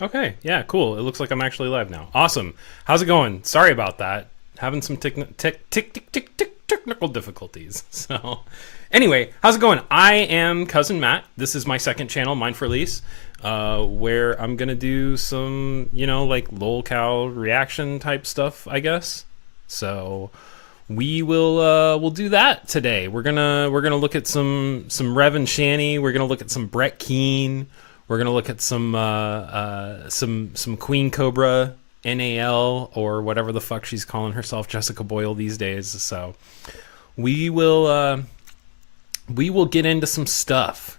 Okay, yeah, cool. It looks like I'm actually live now. Awesome. How's it going? Sorry about that. Having some technical difficulties. So, anyway, how's it going? I am Cousin Matt. This is my second channel, Mind4lease, where I'm gonna do some, like lolcow reaction type stuff, I guess. So, we'll do that today. We're gonna look at some Rev and Shanny. We're gonna look at some Brett Keane. We're gonna look at some Queen Cobra NAL or whatever the fuck she's calling herself, Jessica Boyle these days. So we will get into some stuff.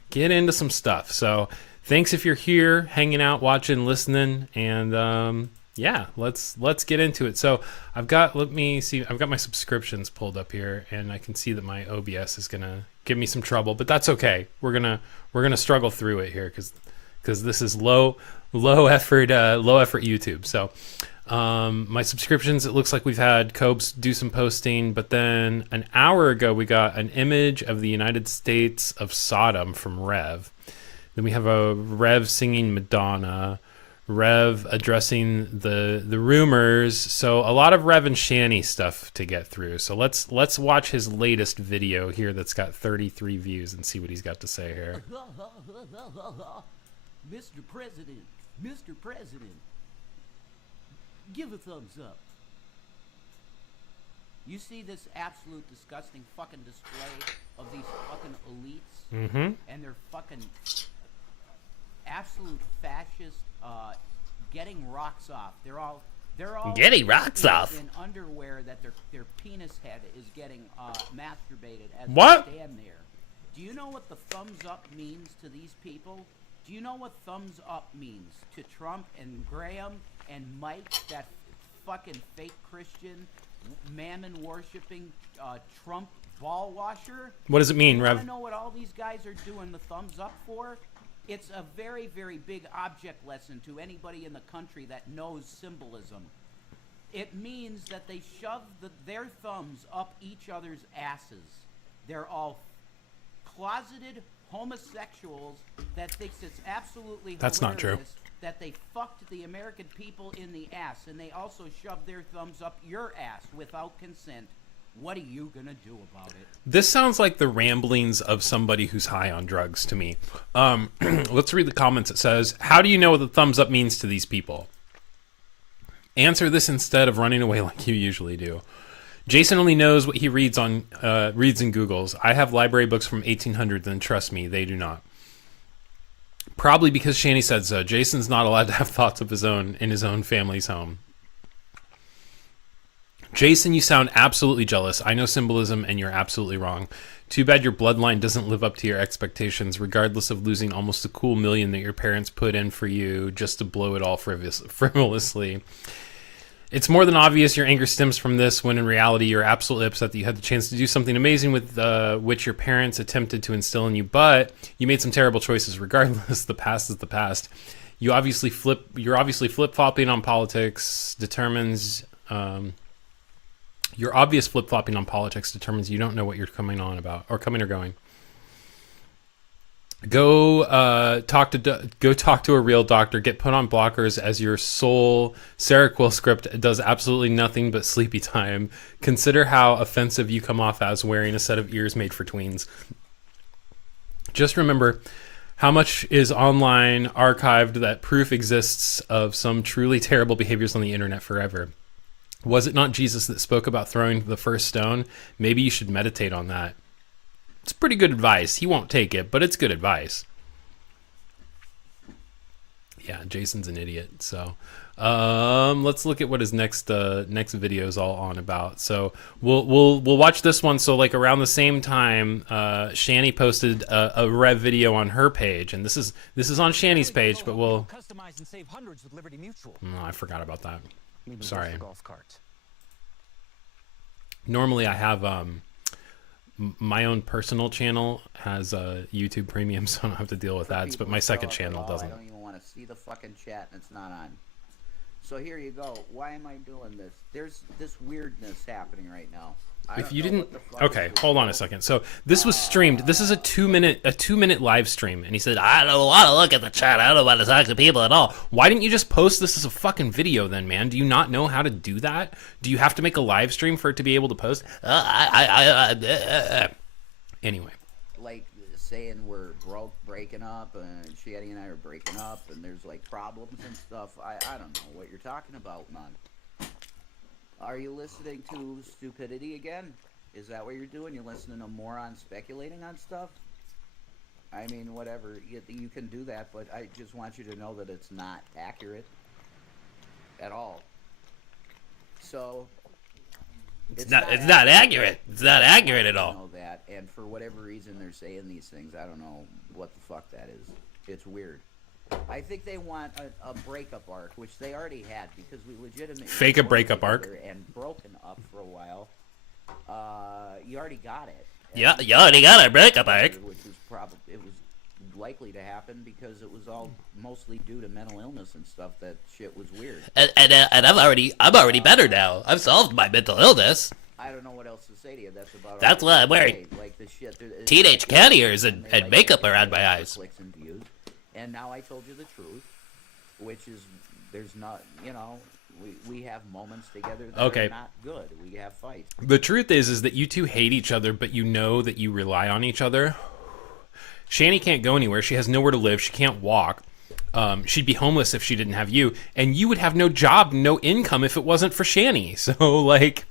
So thanks if you're here, hanging out, watching, listening, and yeah, let's get into it. So I've got my subscriptions pulled up here, and I can see that my OBS is gonna give me some trouble, but that's okay. We're gonna struggle through it here because this is low effort YouTube. So my subscriptions, it looks like we've had Cobes do some posting, but then an hour ago we got an image of the United States of Sodom from Rev. Then we have a Rev singing Madonna, Rev addressing the rumors. So a lot of Rev and Shanny stuff to get through. So let's watch his latest video here that's got 33 views and see what he's got to say here. Mr. President, give a thumbs up. You see this absolute disgusting fucking display of these fucking elites and their fucking absolute fascist getting rocks off. They're all getting rocks off in underwear that their penis head is getting masturbated as what? they stand there. Do you know what the thumbs up means to these people? Do you know what thumbs up means to Trump and Graham and Mike, that fucking fake Christian, mammon-worshipping Trump ball washer? What does it mean, Rev? You want to know what all these guys are doing the thumbs up for? It's a very, very big object lesson to anybody in the country that knows symbolism. It means that they shove their thumbs up each other's asses. They're all closeted homosexuals that thinks it's absolutely That's not true. That they fucked the American people in the ass, and they also shoved their thumbs up your ass without consent. What are you gonna do about it? This sounds like the ramblings of somebody who's high on drugs to me. Let's read the comments. It says, how do you know what the thumbs up means to these people? Answer this instead of running away like you usually do. Jason only knows what he reads and Googles. I have library books from 1800s, and trust me, they do not. Probably because Shanny said so. Jason's not allowed to have thoughts of his own in his own family's home. Jason, you sound absolutely jealous. I know symbolism, and you're absolutely wrong. Too bad your bloodline doesn't live up to your expectations, regardless of losing almost a cool $1 million that your parents put in for you just to blow it all frivolously. It's more than obvious your anger stems from this, when in reality you're absolutely upset that you had the chance to do something amazing with which your parents attempted to instill in you, but you made some terrible choices. Regardless, the past is the past. You're obviously flip-flopping on politics determines your obvious flip-flopping on politics determines you don't know what you're coming on about or coming or going. Go talk to a real doctor. Get put on blockers as your sole Seroquel script does absolutely nothing but sleepy time. Consider how offensive you come off as wearing a set of ears made for tweens. Just remember how much is online archived that proof exists of some truly terrible behaviors on the internet forever. Was it not Jesus that spoke about throwing the first stone? Maybe you should meditate on that. It's pretty good advice. He won't take it, but it's good advice. Yeah, Jason's an idiot. So let's look at what his next video is all on about. So we'll watch this one. So like around the same time, Shanny posted a Rev video on her page, and this is on Shanny's page, but we'll customize and save hundreds with Liberty Mutual. Oh, I forgot about that. Maybe Sorry. golf cart. Normally I have my own personal channel has YouTube Premium, so I don't have to deal with ads, but my second channel doesn't. I don't even want to see the fucking chat, and it's not on. So here you go. Why am I doing this? There's this weirdness happening right now. If you didn't, okay, hold on a second. So this was streamed. This is a 2-minute live stream, and he said, "I don't want to look at the chat. I don't want to talk to people at all." Why didn't you just post this as a fucking video then, man? Do you not know how to do that? Do you have to make a live stream for it to be able to post? Anyway, like saying we're breaking up, and Shanny and I are breaking up, and there's like problems and stuff. I don't know what you're talking about, man. Are you listening to stupidity again? Is that what you're doing? You're listening to morons speculating on stuff? I mean, whatever. You can do that, but I just want you to know that it's not accurate at all. So it's not accurate. It's not accurate at all. I know that, and for whatever reason they're saying these things. I don't know what the fuck that is. It's weird. I think they want a breakup arc, which they already had, because we legitimately fake a breakup arc and broken up for a while. You already got it. Yeah, you already got a breakup arc, which was it was likely to happen because it was all mostly due to mental illness and stuff. That shit was weird. And I'm already better now. I've solved my mental illness. I don't know what else to say to you. That's why I'm wearing like the shit. teenage cat ears and makeup around my eyes. Clicks and views. And now I told you the truth, which is there's not, we have moments together that are not good. We have fights. The truth is that you two hate each other, but you know that you rely on each other. Shanny can't go anywhere. She has nowhere to live. She can't walk. She'd be homeless if she didn't have you, and you would have no job, no income if it wasn't for Shanny. So, like,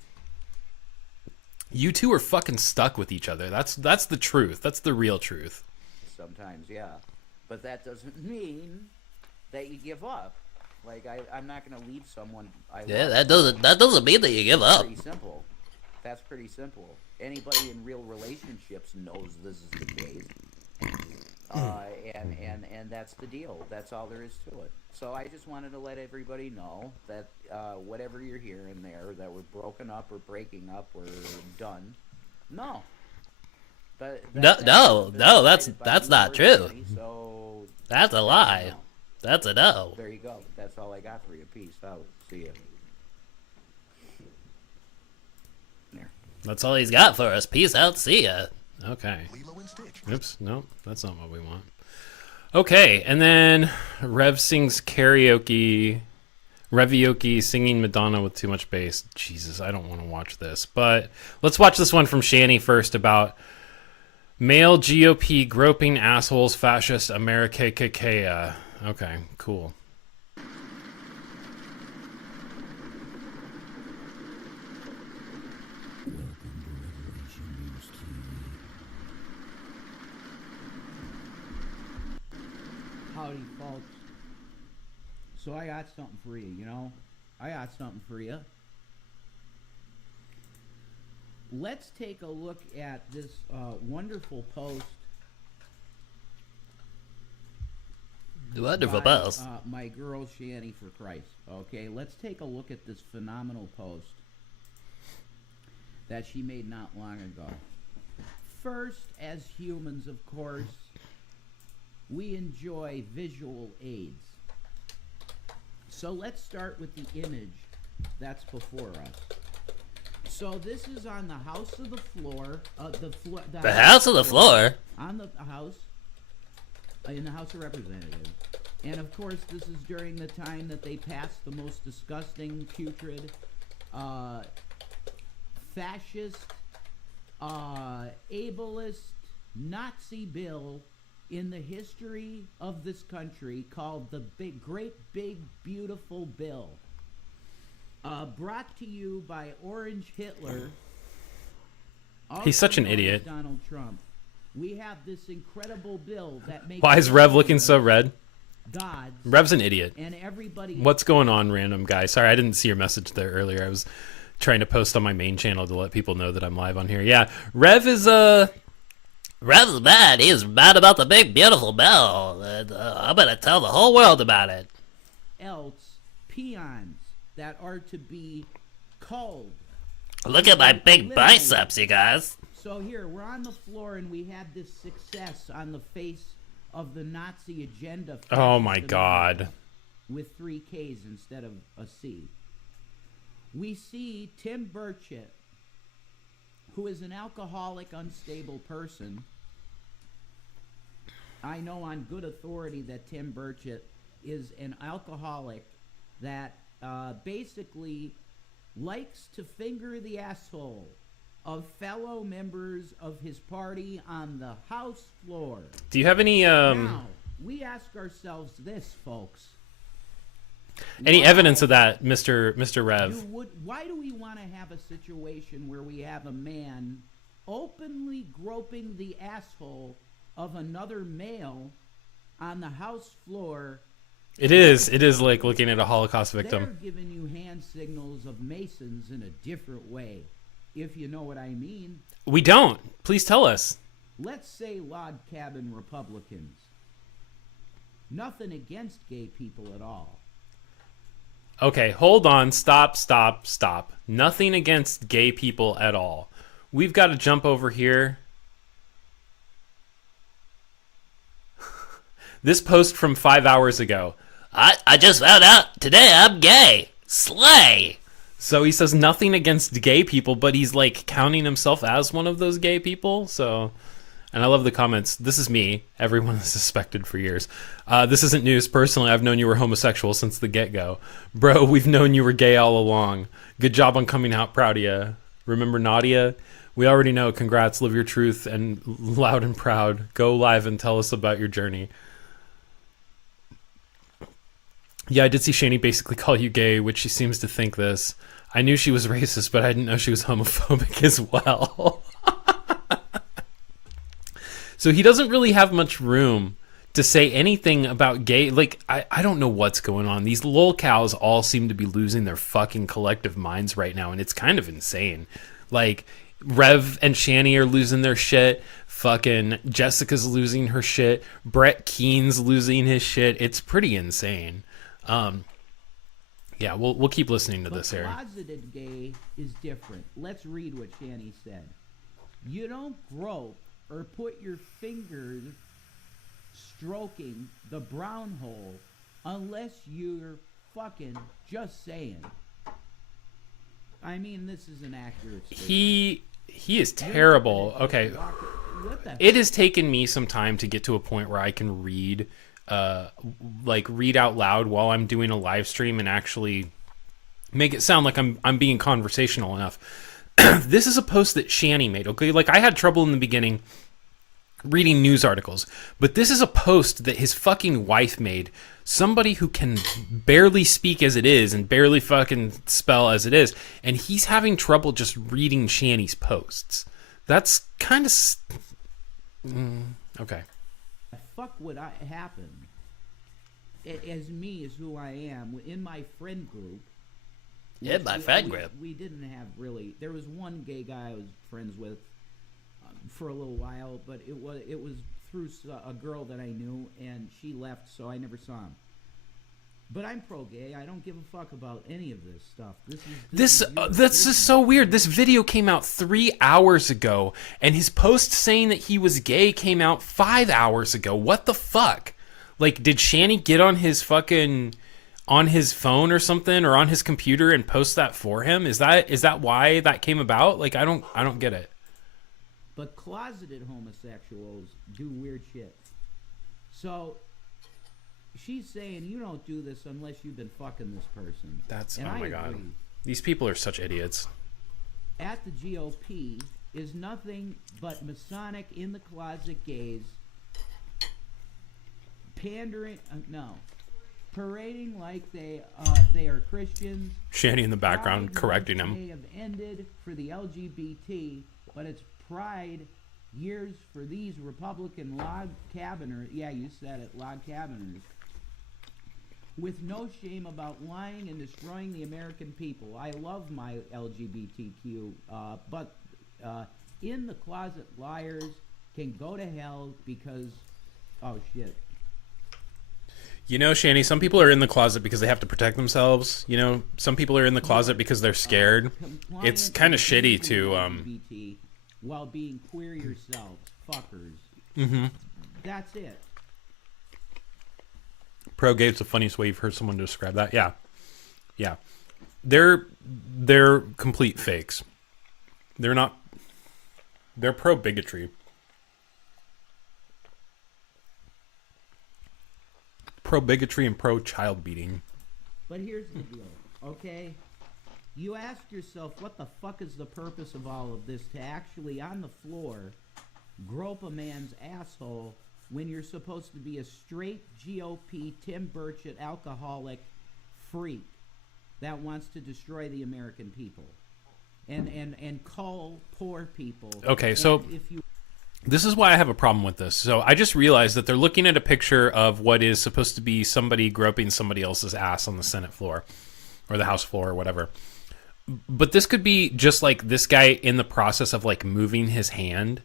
you two are fucking stuck with each other. That's the truth. That's the real truth. Sometimes, yeah. But that doesn't mean that you give up. Like, I'm not going to leave someone I love. Yeah, that doesn't mean that you give up. Pretty simple. That's pretty simple. Anybody in real relationships knows this is the case. And that's the deal. That's all there is to it. So I just wanted to let everybody know that whatever you're hearing there, that we're broken up or breaking up or done, no. That's not true. So that's a lie. That's a no. There you go. That's all I got for you. Peace out. See ya. There. That's all he's got for us. Peace out. See ya. Okay. Oops. No, that's not what we want. Okay, and then Rev sings karaoke. Revioki singing Madonna with too much bass. Jesus, I don't want to watch this. But let's watch this one from Shanny first about male GOP groping assholes, fascist America. Okay, cool. Howdy, folks. So I got something for you, I got something for you. Let's take a look at this wonderful post. Wonderful post. My girl Shanny, for Christ. Okay, let's take a look at this phenomenal post that she made not long ago. First, as humans, of course, we enjoy visual aids. So let's start with the image that's before us. So this is on the House of the Floor. The House of the Floor? On the House, in the House of Representatives. And of course, this is during the time that they passed the most disgusting, putrid, fascist, ableist, Nazi bill in the history of this country called the Great Big Beautiful Bill. Brought to you by Orange Hitler. He's such an idiot. Donald Trump. We have this incredible bill that makes... Why is Rev looking so red? Gods Rev's an idiot. and everybody... What's going on, random guy? Sorry, I didn't see your message there earlier. I was trying to post on my main channel to let people know that I'm live on here. Yeah, Rev's mad. He's mad about the big, beautiful bill. And, I'm going to tell the whole world about it. Else, peons that are to be culled. Look at my big biceps, you guys. So here, we're on the floor, and we had this success on the face of the Nazi agenda. Oh, my God. With 3 Ks instead of a C. We see Tim Burchett who is an alcoholic, unstable person. I know on good authority that Tim Burchett is an alcoholic that basically likes to finger the asshole of fellow members of his party on the House floor. Do you have any Now, we ask ourselves this, folks. any evidence of that, Mr. Rev? Why do we want to have a situation where we have a man openly groping the asshole of another male on the House floor? It is like looking at a Holocaust victim. They're giving you hand signals of Masons in a different way, if you know what I mean. We don't. Please tell us. Let's say log cabin Republicans. Nothing against gay people at all. Okay, hold on. Stop. Nothing against gay people at all. We've got to jump over here. This post from 5 hours ago. I just found out today I'm gay. Slay. So he says nothing against gay people, but he's like counting himself as one of those gay people. So, and I love the comments. This is me. Everyone is suspected for years. This isn't news. Personally, I've known you were homosexual since the get-go. Bro, we've known you were gay all along. Good job on coming out. Proud of you. Remember Nadia? We already know. Congrats. Live your truth and loud and proud. Go live and tell us about your journey. Yeah, I did see Shani basically call you gay, which she seems to think this. I knew she was racist, but I didn't know she was homophobic as well. So he doesn't really have much room to say anything about gay. Like, I don't know what's going on. These lolcows all seem to be losing their fucking collective minds right now, and it's kind of insane. Like, Rev and Shani are losing their shit. Fucking Jessica's losing her shit. Brett Keen's losing his shit. It's pretty insane. Yeah, we'll keep listening to this here. Closeted gay is different. Let's read what Shani said. You don't grope or put your fingers stroking the brown hole unless you're fucking just saying. I mean, this is an accurate statement. He is terrible. Okay. What the It has taken me some time to get to a point where I can read out loud while I'm doing a live stream and actually make it sound like I'm being conversational enough. This is a post that Shani made, okay? Like, I had trouble in the beginning reading news articles, but this is a post that his fucking wife made. Somebody who can barely speak as it is and barely fucking spell as it is, and he's having trouble just reading Shani's posts. That's kind of... okay. fuck would I happen as me, as who I am, in my friend group? Yeah, my friend group. We didn't have really... There was one gay guy I was friends with for a little while, but it was through a girl that I knew, and she left, so I never saw him. But I'm pro-gay. I don't give a fuck about any of this stuff. This is so weird. This video came out 3 hours ago, and his post saying that he was gay came out 5 hours ago. What the fuck? Like, did Shani get on his phone or something, or on his computer and post that for him? Is that why that came about? Like, I don't get it. But closeted homosexuals do weird shit. So she's saying you don't do this unless you've been fucking this person. That's, and oh I my God. agree. These people are such idiots. At the GOP is nothing but Masonic in the closet gays parading like they are Christians. Shani in the background Pride correcting Month him. may have ended for the LGBT, but it's Pride years for these Republican log cabiners. Yeah, you said it, log cabiners. With no shame about lying and destroying the American people. I love my LGBTQ, but in the closet liars can go to hell because, oh shit. You know, Shani, some people are in the closet because they have to protect themselves. You know, some people are in the closet because they're scared. It's kind of shitty to... LGBT while being queer yourselves, fuckers. Mm-hmm. That's it. Pro-gate's the funniest way you've heard someone describe that. Yeah. Yeah. They're complete fakes. They're not They're pro bigotry. Pro bigotry and pro child beating. But here's the deal, okay? You ask yourself, what the fuck is the purpose of all of this? To actually, on the floor, grope a man's asshole when you're supposed to be a straight GOP, Tim Burchett, alcoholic freak that wants to destroy the American people and call poor people. Okay, so And if you this is why I have a problem with this. So I just realized that they're looking at a picture of what is supposed to be somebody groping somebody else's ass on the Senate floor or the House floor or whatever. But this could be just like this guy in the process of like moving his hand,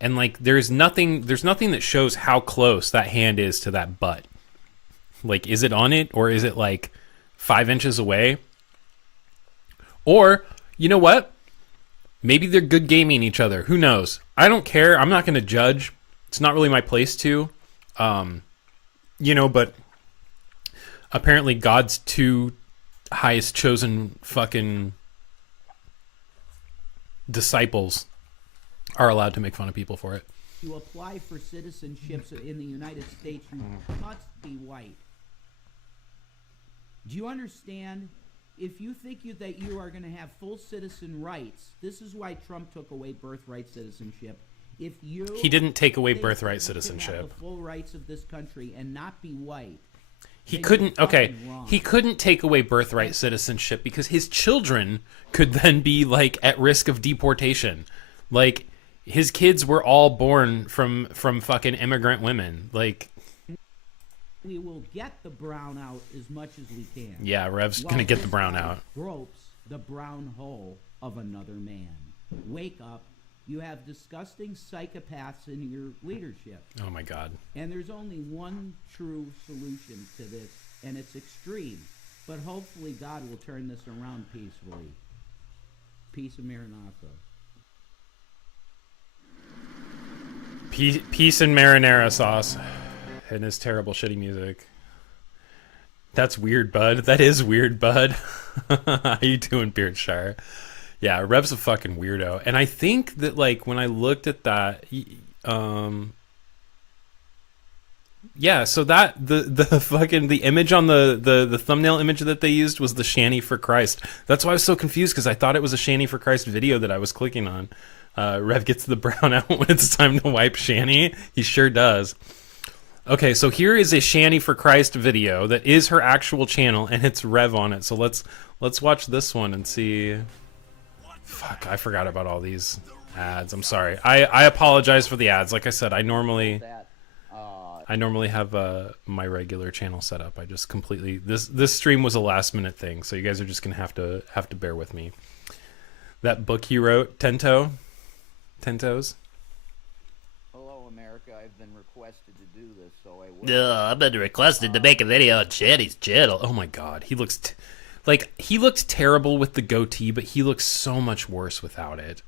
and like there's nothing that shows how close that hand is to that butt. Like, is it on it, or is it like 5 inches away? Or, you know what? Maybe they're good gaming each other. Who knows? I don't care. I'm not going to judge. It's not really my place to. But apparently God's two highest chosen fucking disciples are allowed to make fun of people for it. you apply for citizenships in the United States, you must be white. Do you understand? If you think that you are going to have full citizen rights, this is why Trump took away birthright citizenship. If you He didn't take away think birthright that you can have citizenship. the full rights of this country and not be white. He then couldn't. you're Okay, fucking wrong. he couldn't take away birthright citizenship because his children could then be like at risk of deportation. Like his kids were all born from fucking immigrant women. Like, We will get the brown out as much as we can. yeah, Rev's While gonna get the this brown guy out. Gropes the brown hole of another man. Wake up. You have disgusting psychopaths in your leadership. Oh my God. And there's only one true solution to this, and it's extreme. But hopefully God will turn this around peacefully. Peace of Maranatha. Peace and marinara sauce and his terrible shitty music. That's weird, bud. That is weird, bud. How you doing, Beardshire? Yeah, Rev's a fucking weirdo. And I think that, like, when I looked at that, yeah, so that, the fucking, the image on the thumbnail image that they used was the Shanny for Christ. That's why I was so confused, because I thought it was a Shanny for Christ video that I was clicking on. Rev gets the brown out when it's time to wipe Shanny. He sure does. Okay, so here is a Shanny for Christ video that is her actual channel, and it's Rev on it. So let's watch this one and see. Fuck, I forgot about all these ads. I'm sorry. I apologize for the ads. Like I said, I normally have my regular channel set up. I just completely this stream was a last minute thing, so you guys are just gonna have to bear with me. That book he wrote, Tentoes. Hello, America. I've been requested to do this, so I will. I've been requested to make a video on Shanny's channel. Oh my God, he looks he looked terrible with the goatee, but he looks so much worse without it.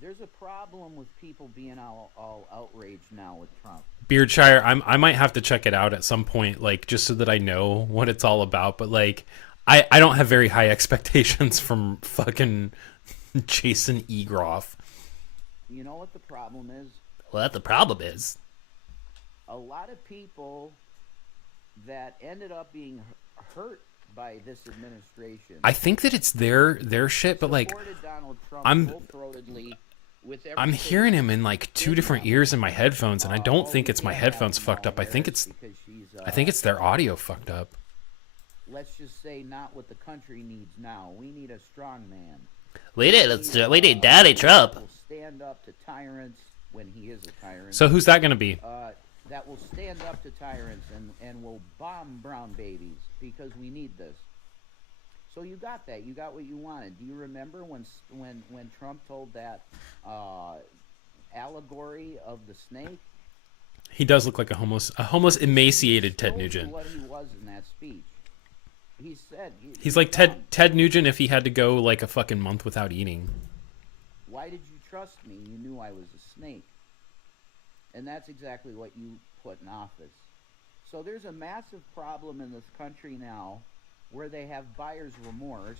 There's a problem with people being all outraged now with Trump. Beardshire, I might have to check it out at some point, like just so that I know what it's all about. But like, I don't have very high expectations from fucking Jason Egroff. You know what the problem is? Well, the problem is, A lot of people that ended up being hurt by this administration. I think that it's their shit, but like, supported Donald Trump I'm- full-throatedly with I'm everything hearing him in like two in different them. ears in my headphones, and I don't think we it's my can't have headphones Kamala fucked up. I think Harris it's because she's, I think it's their audio fucked up. let's just say not what the country needs now. We need a strong man. we need Daddy Trump. Will stand up to tyrants when he is a tyrant. So who's that gonna be? That will stand up to tyrants and will bomb brown babies because we need this. So you got that. You got what you wanted. Do you remember when Trump told that allegory of the snake? He does look like a homeless emaciated Ted Told you Nugent. what he was in that speech. He said He's like Ted Nugent if he had to go like a fucking month without eating. Why did you trust me? You knew I was a snake. And that's exactly what you put in office. So there's a massive problem in this country now where they have buyer's remorse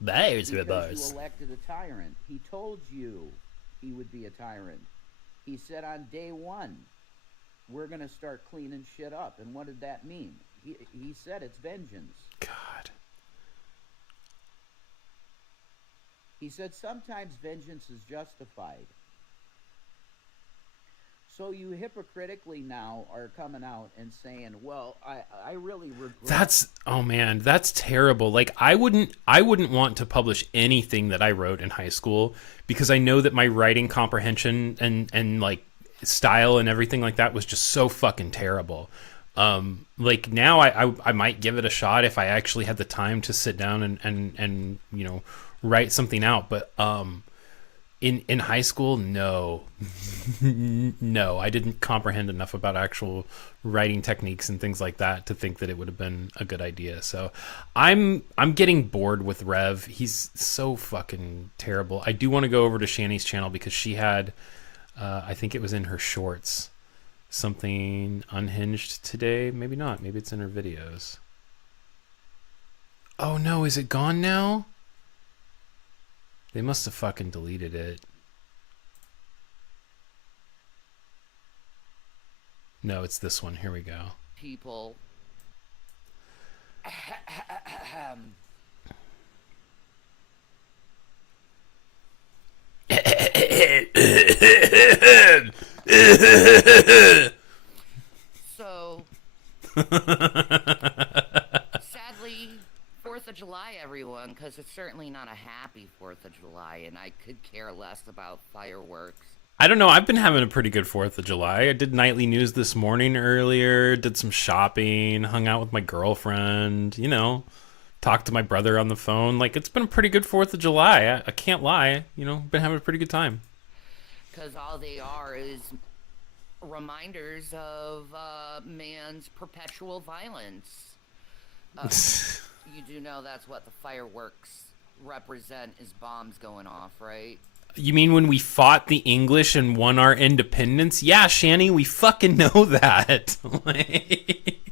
Buyer's because remorse. you elected a tyrant. He told you he would be a tyrant. He said on day one, we're going to start cleaning shit up. And what did that mean? He said it's vengeance. God. He said sometimes vengeance is justified. So you hypocritically now are coming out and saying, well, I really regret. Oh man, that's terrible. Like I wouldn't want to publish anything that I wrote in high school because I know that my writing comprehension and like style and everything like that was just so fucking terrible. Like now I might give it a shot if I actually had the time to sit down and you know, write something out. But in high school, no, no, I didn't comprehend enough about actual writing techniques and things like that to think that it would have been a good idea. So I'm getting bored with Rev. He's so fucking terrible. I do want to go over to Shani's channel because she had, I think it was in her shorts, something unhinged today. Maybe not. Maybe it's in her videos. Oh no, is it gone now? They must have fucking deleted it. No, it's this one. Here we go. People. So, sadly, 4th of July, everyone, because it's certainly not a happy 4th of July, and I could care less about fireworks. I don't know. I've been having a pretty good 4th of July. I did nightly news this morning earlier, did some shopping, hung out with my girlfriend, you know, talked to my brother on the phone. Like, it's been a pretty good 4th of July. I can't lie. You know, been having a pretty good time. Because all they are is reminders of man's perpetual violence. You do know that's what the fireworks represent, is bombs going off, right? You mean when we fought the English and won our independence? Yeah, Shani, we fucking know that. Like,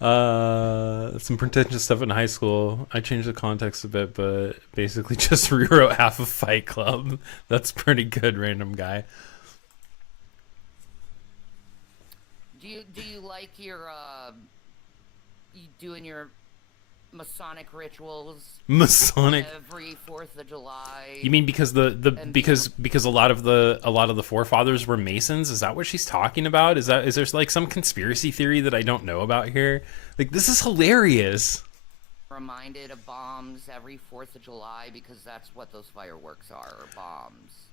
some pretentious stuff in high school. I changed the context a bit, but basically just rewrote half of Fight Club. That's pretty good, random guy. Do you like your you doing your Masonic rituals Masonic every 4th of July? You mean because because a lot of the forefathers were Masons? Is that what she's talking about? Is there like some conspiracy theory that I don't know about here? Like, this is hilarious. Reminded of bombs every 4th of July because that's what those fireworks are bombs.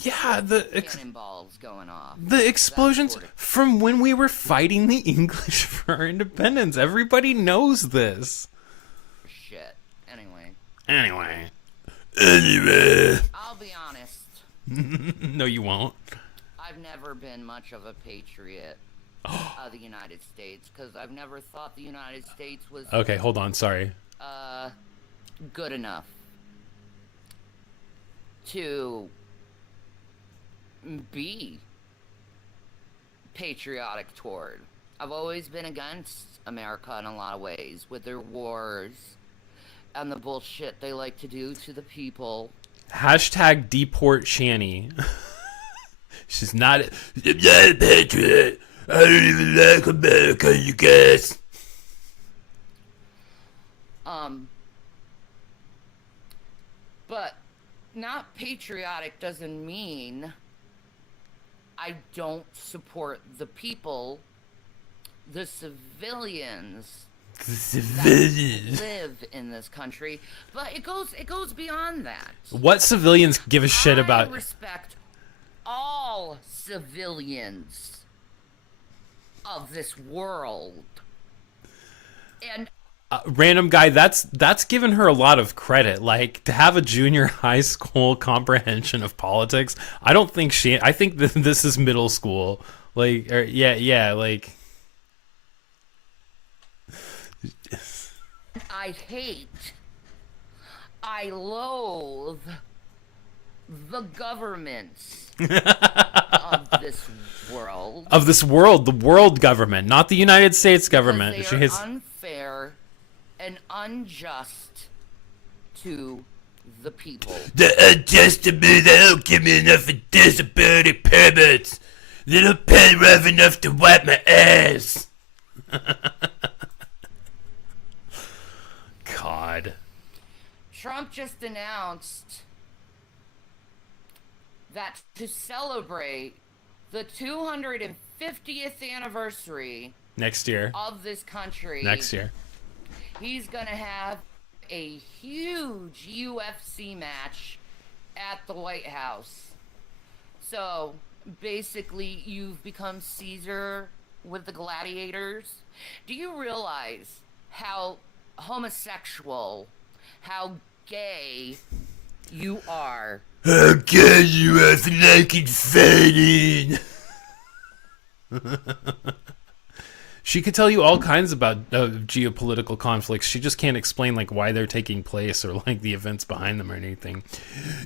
Yeah, Cannonballs going off. The explosions from when we were fighting the English for our independence. Everybody knows this. Shit. Anyway. Anyway. I'll be honest. No, you won't. I've never been much of a patriot of the United States because I've never thought the United States was Okay, hold on. Sorry. good enough to be patriotic toward. I've always been against America in a lot of ways with their wars and the bullshit they like to do to the people. Hashtag deport Shani. She's not a patriot. I don't even like America, you guys. But not patriotic doesn't mean I don't support the people, the civilians that live in this country. But it goes beyond that. What civilians give a shit about? I respect all civilians of this world. And Random guy, that's given her a lot of credit. Like, to have a junior high school comprehension of politics, I don't think I think this is middle school. Like, yeah, like. I loathe the governments of this world. Of this world, the world government, not the United States government. They are unfair and unjust to the people. The adjustable, they don't give me enough of disability payments. They don't pay rough enough to wipe my ass. God. Trump just announced that to celebrate the 250th anniversary Next year. of this country, Next year. he's gonna have a huge UFC match at the White House. So basically, you've become Caesar with the gladiators. Do you realize how homosexual, how gay you are? How can you have naked fighting? She could tell you all kinds about geopolitical conflicts. She just can't explain like why they're taking place or like the events behind them or anything.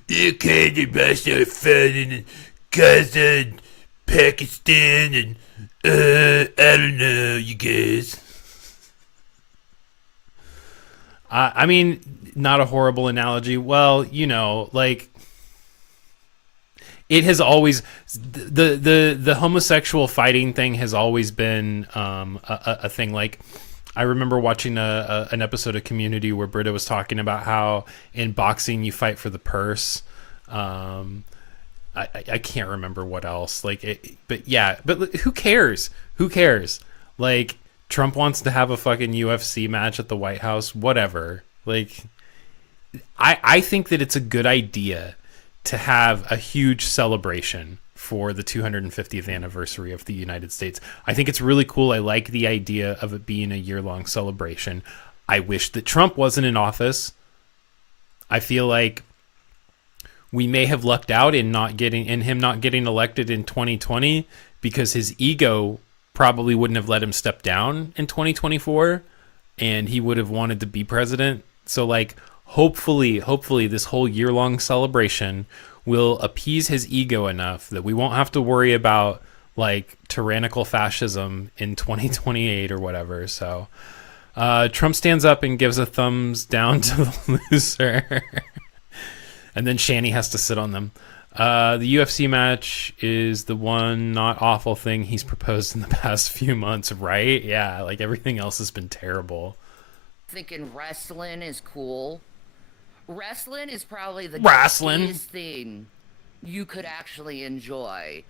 You can't start fighting in Gaza and Pakistan and I don't know, you guys. I mean, not a horrible analogy. Well, you know, like it has always the homosexual fighting thing has always been a thing. Like I remember watching an episode of Community where Britta was talking about how in boxing you fight for the purse. I can't remember what else. Like, but yeah, but who cares? Who cares? Like Trump wants to have a fucking UFC match at the White House. Whatever. Like, I think that it's a good idea to have a huge celebration for the 250th anniversary of the United States. I think it's really cool. I like the idea of it being a year-long celebration. I wish that Trump wasn't in office. I feel like we may have lucked out in him not getting elected in 2020 because his ego probably wouldn't have let him step down in 2024 and he would have wanted to be president. So like, hopefully this whole year-long celebration will appease his ego enough that we won't have to worry about like tyrannical fascism in 2028 or whatever. So Trump stands up and gives a thumbs down to the loser. And then Shani has to sit on them. The UFC match is the one not awful thing he's proposed in the past few months, right? Yeah, like everything else has been terrible. Thinking wrestling is cool. Wrestling is probably the Wrestling? thing you could actually enjoy.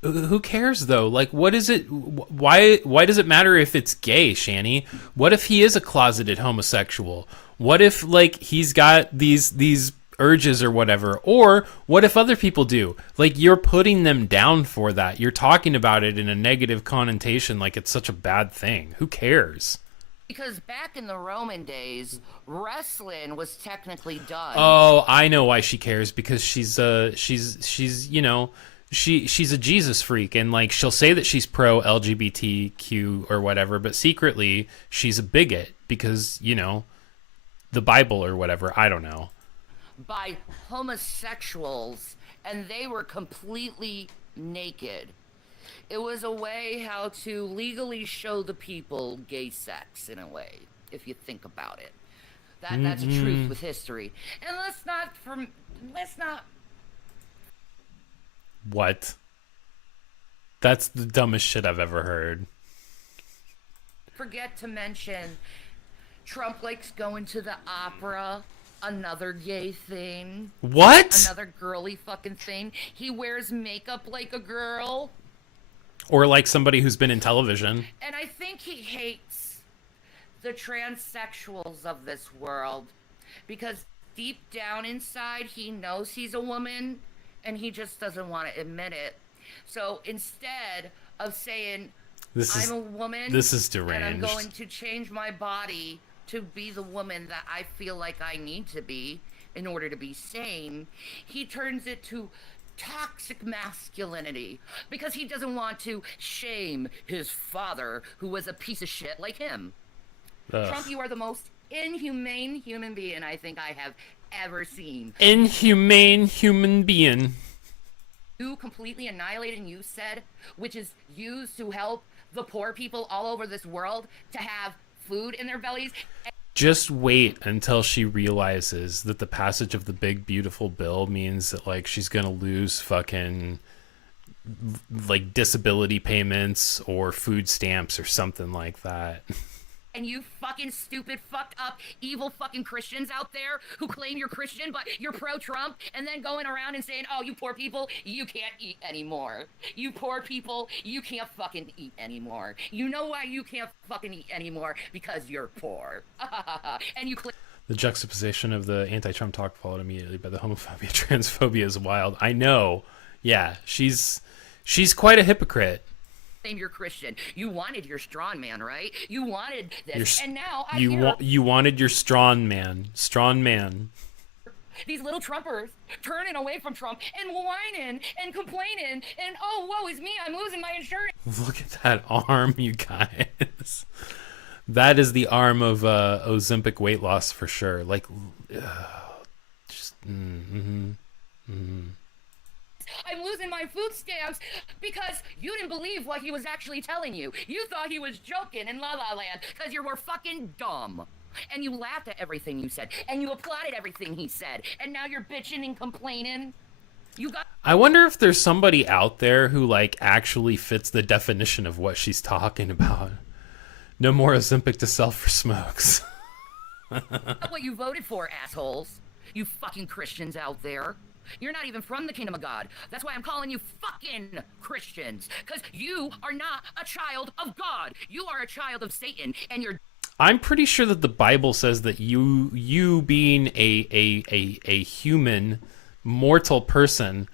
Who cares though? Like, what is it? Why does it matter if it's gay, Shani? What if he is a closeted homosexual? What if like he's got these urges or whatever? Or what if other people do? Like, you're putting them down for that. You're talking about it in a negative connotation, like it's such a bad thing. Who cares? Because back in the Roman days, wrestling was technically done. Oh, I know why she cares, because she's you know, she's a Jesus freak, and like she'll say that she's pro LGBTQ or whatever, but secretly she's a bigot because, you know, the Bible or whatever. I don't know. By homosexuals, and they were completely naked. It was a way how to legally show the people gay sex, in a way, if you think about it. That's a truth with history. And let's not What? That's the dumbest shit I've ever heard. forget to mention Trump likes going to the opera. Another gay thing. What? Another girly fucking thing. He wears makeup like a girl. Or like somebody who's been in television. And I think he hates the transsexuals of this world because deep down inside he knows he's a woman and he just doesn't want to admit it. So instead of saying, I'm a woman, this is deranged, and I'm going to change my body to be the woman that I feel like I need to be in order to be sane, he turns it to toxic masculinity because he doesn't want to shame his father, who was a piece of shit like him. Ugh. Trump, you are the most inhumane human being I think I have ever seen. Inhumane human being. You completely annihilated, and you said, which is used to help the poor people all over this world to have food in their bellies. Just wait until she realizes that the passage of the big beautiful bill means that like she's gonna lose fucking like disability payments or food stamps or something like that. And you fucking stupid, fucked up, evil fucking Christians out there who claim you're Christian, but you're pro-Trump, and then going around and saying, oh, you poor people, you can't eat anymore. You poor people, you can't fucking eat anymore. You know why you can't fucking eat anymore? Because you're poor. And you claim... The juxtaposition of the anti-Trump talk followed immediately by the homophobia, transphobia is wild. I know. Yeah, she's quite a hypocrite. You're Christian. You wanted your strong man, right? You wanted this, and now you wanted your strong man. These little Trumpers turning away from Trump and whining and complaining and oh, woe is me, I'm losing my insurance. Look at that arm, you guys. That is the arm of Ozempic weight loss for sure. Like, just. I'm losing my food stamps because you didn't believe what he was actually telling you. You thought he was joking in La La Land because you were fucking dumb. And you laughed at everything you said. And you applauded everything he said. And now you're bitching and complaining. I wonder if there's somebody out there who like actually fits the definition of what she's talking about. No more Ozempic to sell for smokes. What you voted for, assholes. You fucking Christians out there. You're not even from the kingdom of God. That's why I'm calling you fucking Christians. Because you are not a child of God. You are a child of Satan. And you're... I'm pretty sure that the Bible says that you being a human, mortal person,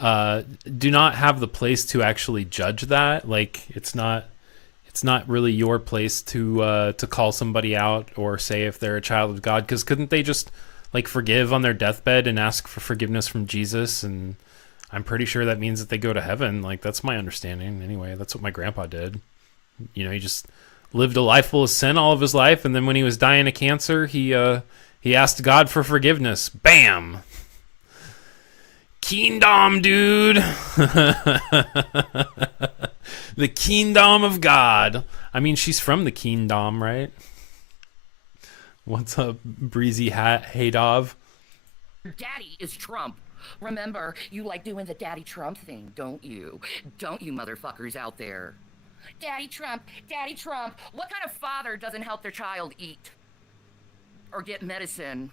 do not have the place to actually judge that. Like, it's not really your place to call somebody out or say if they're a child of God. Because couldn't they just... like forgive on their deathbed and ask for forgiveness from Jesus, and I'm pretty sure that means that they go to heaven. Like, that's my understanding anyway. That's what my grandpa did. You know, he just lived a life full of sin all of his life, and then when he was dying of cancer, he asked God for forgiveness. Bam! Kingdom, dude. The kingdom of God. I mean, she's from the kingdom, right? What's up, Breezy Haydov? Daddy is Trump. Remember, you like doing the Daddy Trump thing, don't you? Don't you motherfuckers out there? Daddy Trump, Daddy Trump. What kind of father doesn't help their child eat? Or get medicine?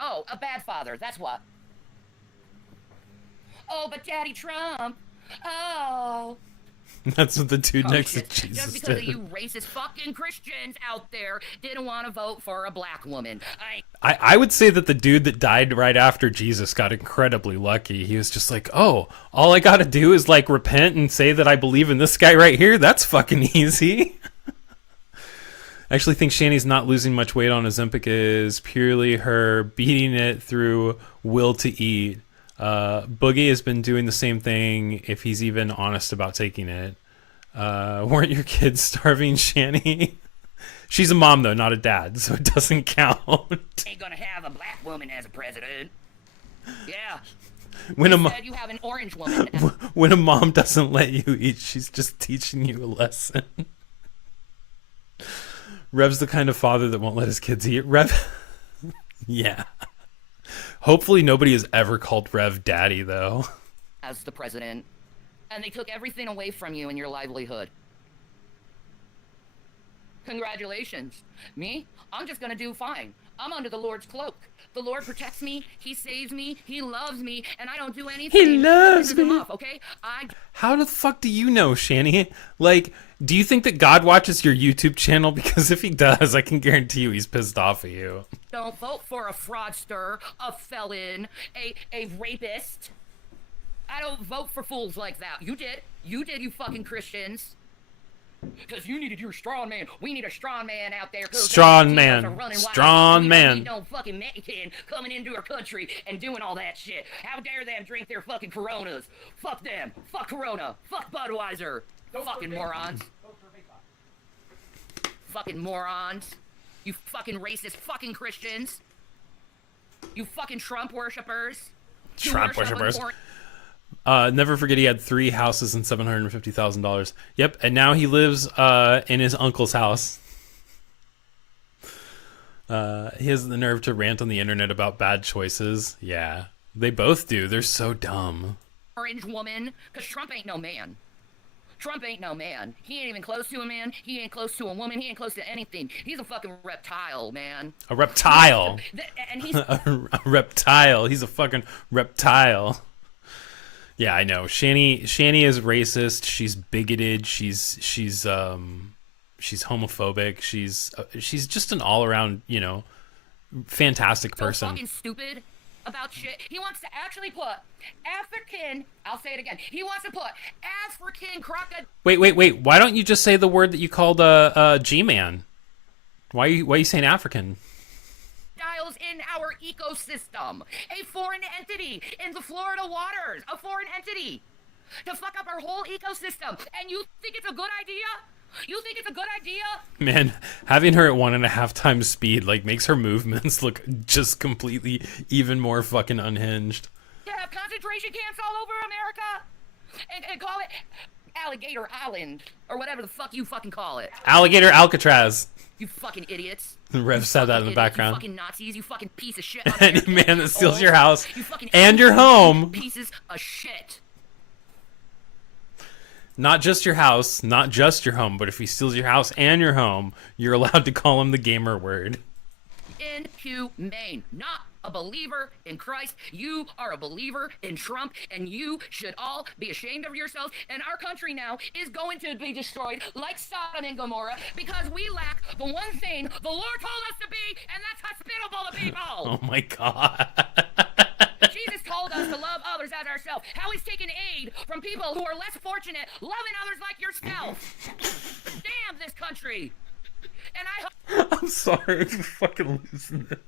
Oh, a bad father, that's what. Oh, but Daddy Trump. Oh. That's what the dude next to Jesus Just because did. of you racist fucking Christians out there didn't want to vote for a black woman. I would say that the dude that died right after Jesus got incredibly lucky. He was just like, oh, all I gotta do is like repent and say that I believe in this guy right here. That's fucking easy. I actually think Shani's not losing much weight on Ozempic is purely her beating it through will to eat. Boogie has been doing the same thing if he's even honest about taking it. Weren't your kids starving, Shani? She's a mom though, not a dad, so it doesn't count. Ain't gonna have a black woman as a president. Yeah. When Instead, you have an orange woman. When a mom doesn't let you eat, she's just teaching you a lesson. Rev's the kind of father that won't let his kids eat. Rev, yeah. Hopefully nobody has ever called Rev daddy, though. As the president. And they took everything away from you and your livelihood. Congratulations. Me? I'm just gonna do fine. I'm under the Lord's cloak. The Lord protects me, He saves me, He loves me, and I don't do anything. He loves me. Him off, okay? How the fuck do you know, Shani? Like, do you think that God watches your YouTube channel? Because if He does, I can guarantee you He's pissed off at you. Don't vote for a fraudster, a felon, a rapist. I don't vote for fools like that. You did. You did, you fucking Christians. Because you needed your strong man. We need a strong man out there. Strong man. Strong man. No fucking Mexican coming into our country and doing all that shit. How dare them drink their fucking Coronas? Fuck them. Fuck Corona. Fuck Budweiser. Fucking morons. Fucking morons. You fucking racist fucking Christians. You fucking Trump worshippers. Trump worshippers. Never forget he had 3 houses and $750,000. Yep, and now he lives in his uncle's house. He has the nerve to rant on the internet about bad choices. Yeah, they both do. They're so dumb. Orange woman, because Trump ain't no man. Trump ain't no man. He ain't even close to a man. He ain't close to a woman. He ain't close to anything. He's a fucking reptile, man. A reptile. And he's a reptile. He's a fucking reptile. Yeah, I know. Shani is racist. She's bigoted. She's homophobic. She's just an all around, fantastic so person. fucking stupid about shit. He wants to actually put African. I'll say it again. He wants to put African crocodile. Wait. Why don't you just say the word that you called G-man? Why are you saying African? In our ecosystem, a foreign entity in the Florida waters, a foreign entity to fuck up our whole ecosystem. And you think it's a good idea? You think it's a good idea? Man, having her at 1.5 times speed makes her movements look just completely even more fucking unhinged. To have concentration camps all over America and call it Alligator Island or whatever the fuck you fucking call it. Alligator Alcatraz. You fucking idiots. Rev said that in the background. You fucking Nazis, you fucking piece of shit. Any man that steals your house you fucking and your home. Pieces of shit. Not just your house, not just your home, but if he steals your house and your home, you're allowed to call him the gamer word. Inhumane. Not a believer in Christ. You are a believer in Trump, and you should all be ashamed of yourselves. And our country now is going to be destroyed like Sodom and Gomorrah because we lack the one thing the Lord told us to be, and that's hospitable to people. Oh my God. Jesus told us to love others as ourselves. How he's taking aid from people who are less fortunate, loving others like yourself. Damn this country. And I hope... I'm sorry for fucking losing it.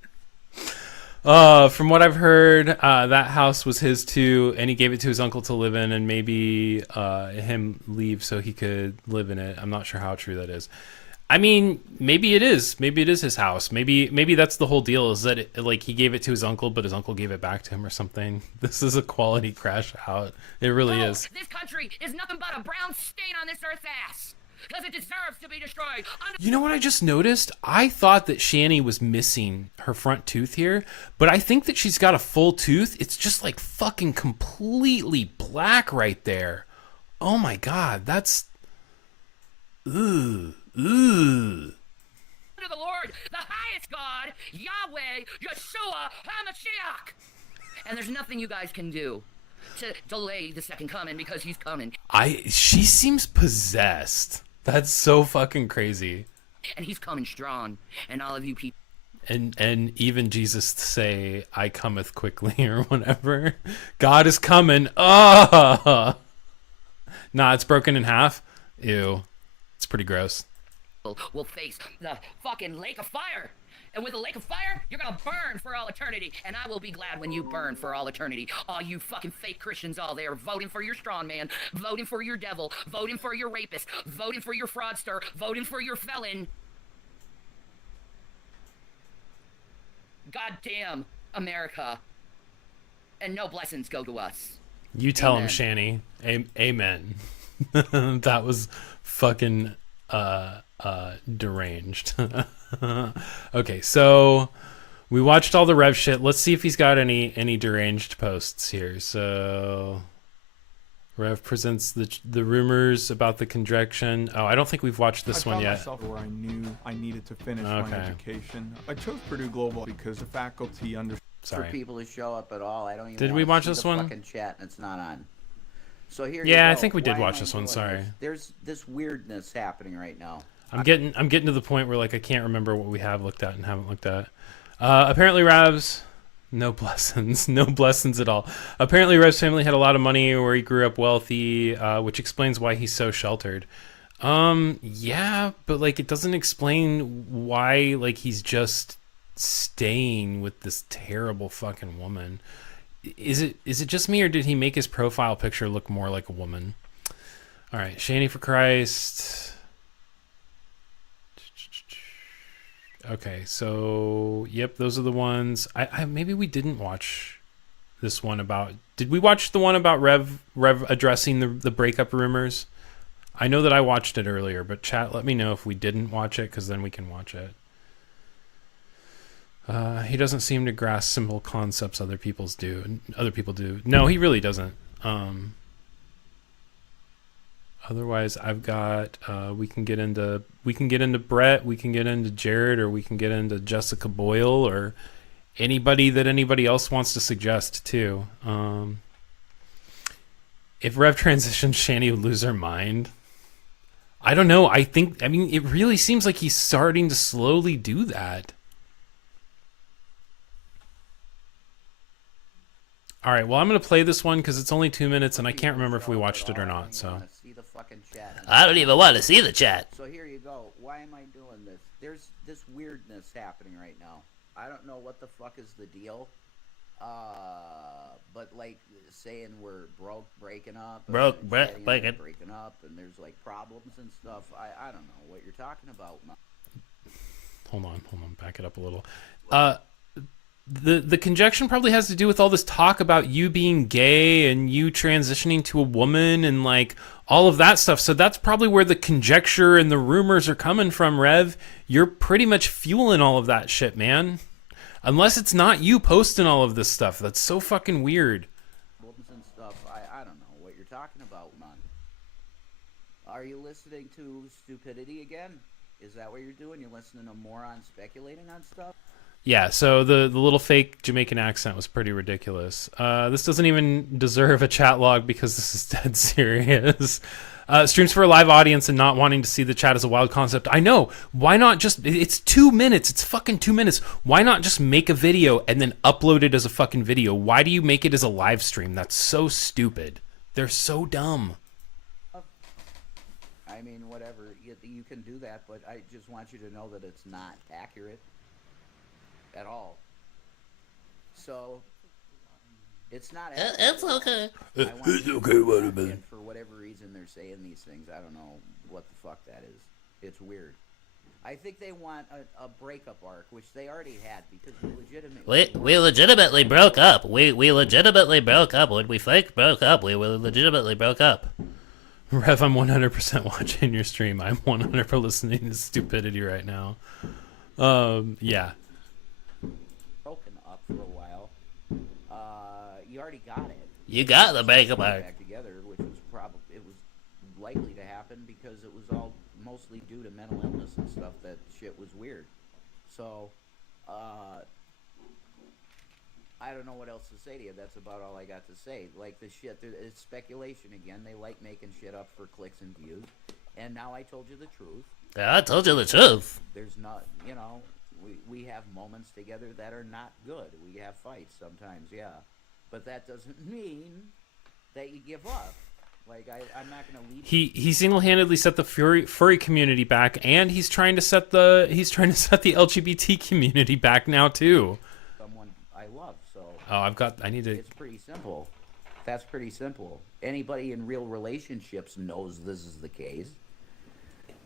From what I've heard, that house was his too, and he gave it to his uncle to live in, and maybe him leave so he could live in it. I'm not sure how true that is. I mean, maybe it is. Maybe it is his house. Maybe that's the whole deal. Is that he gave it to his uncle, but his uncle gave it back to him or something. This is a quality crash out. It really is. This country is nothing but a brown stain on this earth's ass. Because it deserves to be destroyed. You know what I just noticed? I thought that Shani was missing her front tooth here, but I think that she's got a full tooth. It's just fucking completely black right there. Oh my God, that's... Ooh. Under the Lord, the highest God, Yahweh, Yeshua, HaMashiach. And there's nothing you guys can do to delay the second coming because he's coming. She seems possessed. That's so fucking crazy. And he's coming strong. And all of you people. And even Jesus say, I cometh quickly or whatever. God is coming. Oh! Nah, it's broken in half. Ew. It's pretty gross. Will face the fucking lake of fire. And with the lake of fire, you're gonna burn for all eternity. And I will be glad when you burn for all eternity. All you fucking fake Christians all there voting for your strong man, voting for your devil, voting for your rapist, voting for your fraudster, voting for your felon. Goddamn America. And no blessings go to us. You tell Amen. him, Shani. Amen. That was fucking deranged. Okay, so we watched all the Rev shit. Let's see if he's got any deranged posts here. So Rev presents the rumors about the conjunction. Oh, I don't think we've watched this one yet. Myself where I knew I needed to finish my education. I chose Purdue Global because the faculty understood. Sorry. For people to show up at all. I don't even Did wanna we watch see this the one? fucking chat and it's not on. So here Yeah, you I go. think we did Why watch am I this one, doing sorry. this? There's this weirdness happening right now. I'm getting to the point where I can't remember what we have looked at and haven't looked at. Apparently Rav's no blessings at all. Apparently Rev's family had a lot of money where he grew up wealthy, which explains why he's so sheltered. Yeah, but it doesn't explain why he's just staying with this terrible fucking woman. Is it just me, or did he make his profile picture look more like a woman? All right, Shani for Christ. Okay, so yep, those are the ones. I maybe we didn't watch this one about. Did we watch the one about Rev addressing the breakup rumors? I know that I watched it earlier, but chat, let me know if we didn't watch it, because then we can watch it. He doesn't seem to grasp simple concepts other people do. No, he really doesn't. Otherwise, I've got we can get into Brett, we can get into Jared, or we can get into Jessica Boyle, or anybody that anybody else wants to suggest too. If Rev transitions, Shani would lose her mind. I don't know. I mean, it really seems like he's starting to slowly do that. All right, well, I'm going to play this one because it's only 2 minutes, and I can't remember if we watched it or not. So See the fucking chat. I don't even want to see the chat. So here you go. Why am I doing this? There's this weirdness happening right now. I don't know what the fuck is the deal. But like saying we're breaking up, breaking up, and there's like problems and stuff. I don't know what you're talking about. hold on, back it up a little. The conjunction probably has to do with all this talk about you being gay and you transitioning to a woman and like all of that stuff. So that's probably where the conjecture and the rumors are coming from, Rev. You're pretty much fueling all of that shit, man. Unless it's not you posting all of this stuff. That's so fucking weird. And stuff. I don't know what you're talking about, man. Are you listening to stupidity again? Is that what you're doing? You're listening to morons speculating on stuff? Yeah, so the little fake Jamaican accent was pretty ridiculous. This doesn't even deserve a chat log because this is dead serious. Streams for a live audience and not wanting to see the chat as a wild concept. I know. Why not just... It's 2 minutes. It's fucking 2 minutes. Why not just make a video and then upload it as a fucking video? Why do you make it as a live stream? That's so stupid. They're so dumb. I mean, whatever. You can do that, but I just want you to know that it's not accurate at all. So... It's not. It's okay. It's okay. What a minute. For whatever reason, they're saying these things. I don't know what the fuck that is. It's weird. I think they want a breakup arc, which they already had because we legitimately broke up. We legitimately broke up. When we fake broke up, we legitimately broke up. Rev, I'm 100% watching your stream. I'm 100% listening to stupidity right now. Yeah. Broken up for a while. You already got it. You got the breakup arc. Back together, which was it was likely to happen because it was all mostly due to mental illness and stuff. That shit was weird. So, I don't know what else to say to you. That's about all I got to say. Like the shit, it's speculation again. They like making shit up for clicks and views. And now I told you the truth. Yeah, I told you the truth. There's not, we have moments together that are not good. We have fights sometimes, yeah. But that doesn't mean that you give up. Like I'm not gonna leave. He single-handedly set the furry community back, and he's trying to set the LGBT community back now too. Someone I love, so. Oh, I need to. It's pretty simple. That's pretty simple. Anybody in real relationships knows this is the case.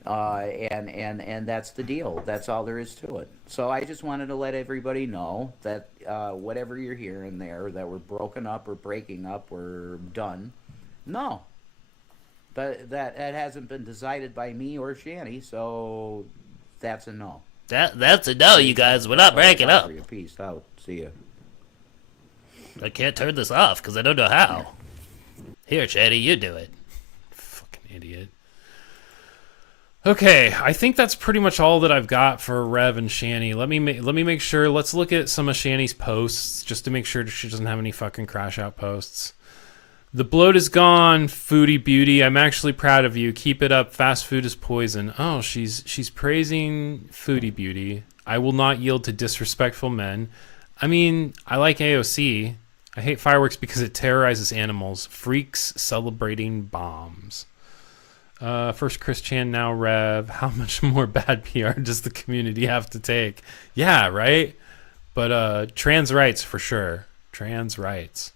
And that's the deal. That's all there is to it. So I just wanted to let everybody know that whatever you're hearing there, that we're broken up or breaking up or done, no. But that hasn't been decided by me or Shani, so that's a no. That's a no, you guys. We're not breaking up. Peace out. See ya. I can't turn this off because I don't know how. Here, Shani, you do it. Fucking idiot. Okay, I think that's pretty much all that I've got for Rev and Shani. Let me make sure. Let's look at some of Shani's posts just to make sure she doesn't have any fucking crash out posts. The bloat is gone, foodie beauty. I'm actually proud of you. Keep it up. Fast food is poison. Oh, she's praising foodie beauty. I will not yield to disrespectful men. I mean, I like AOC. I hate fireworks because it terrorizes animals. Freaks celebrating bombs. First Chris Chan, now Rev. How much more bad PR does the community have to take? Yeah, right? But trans rights for sure. Trans rights.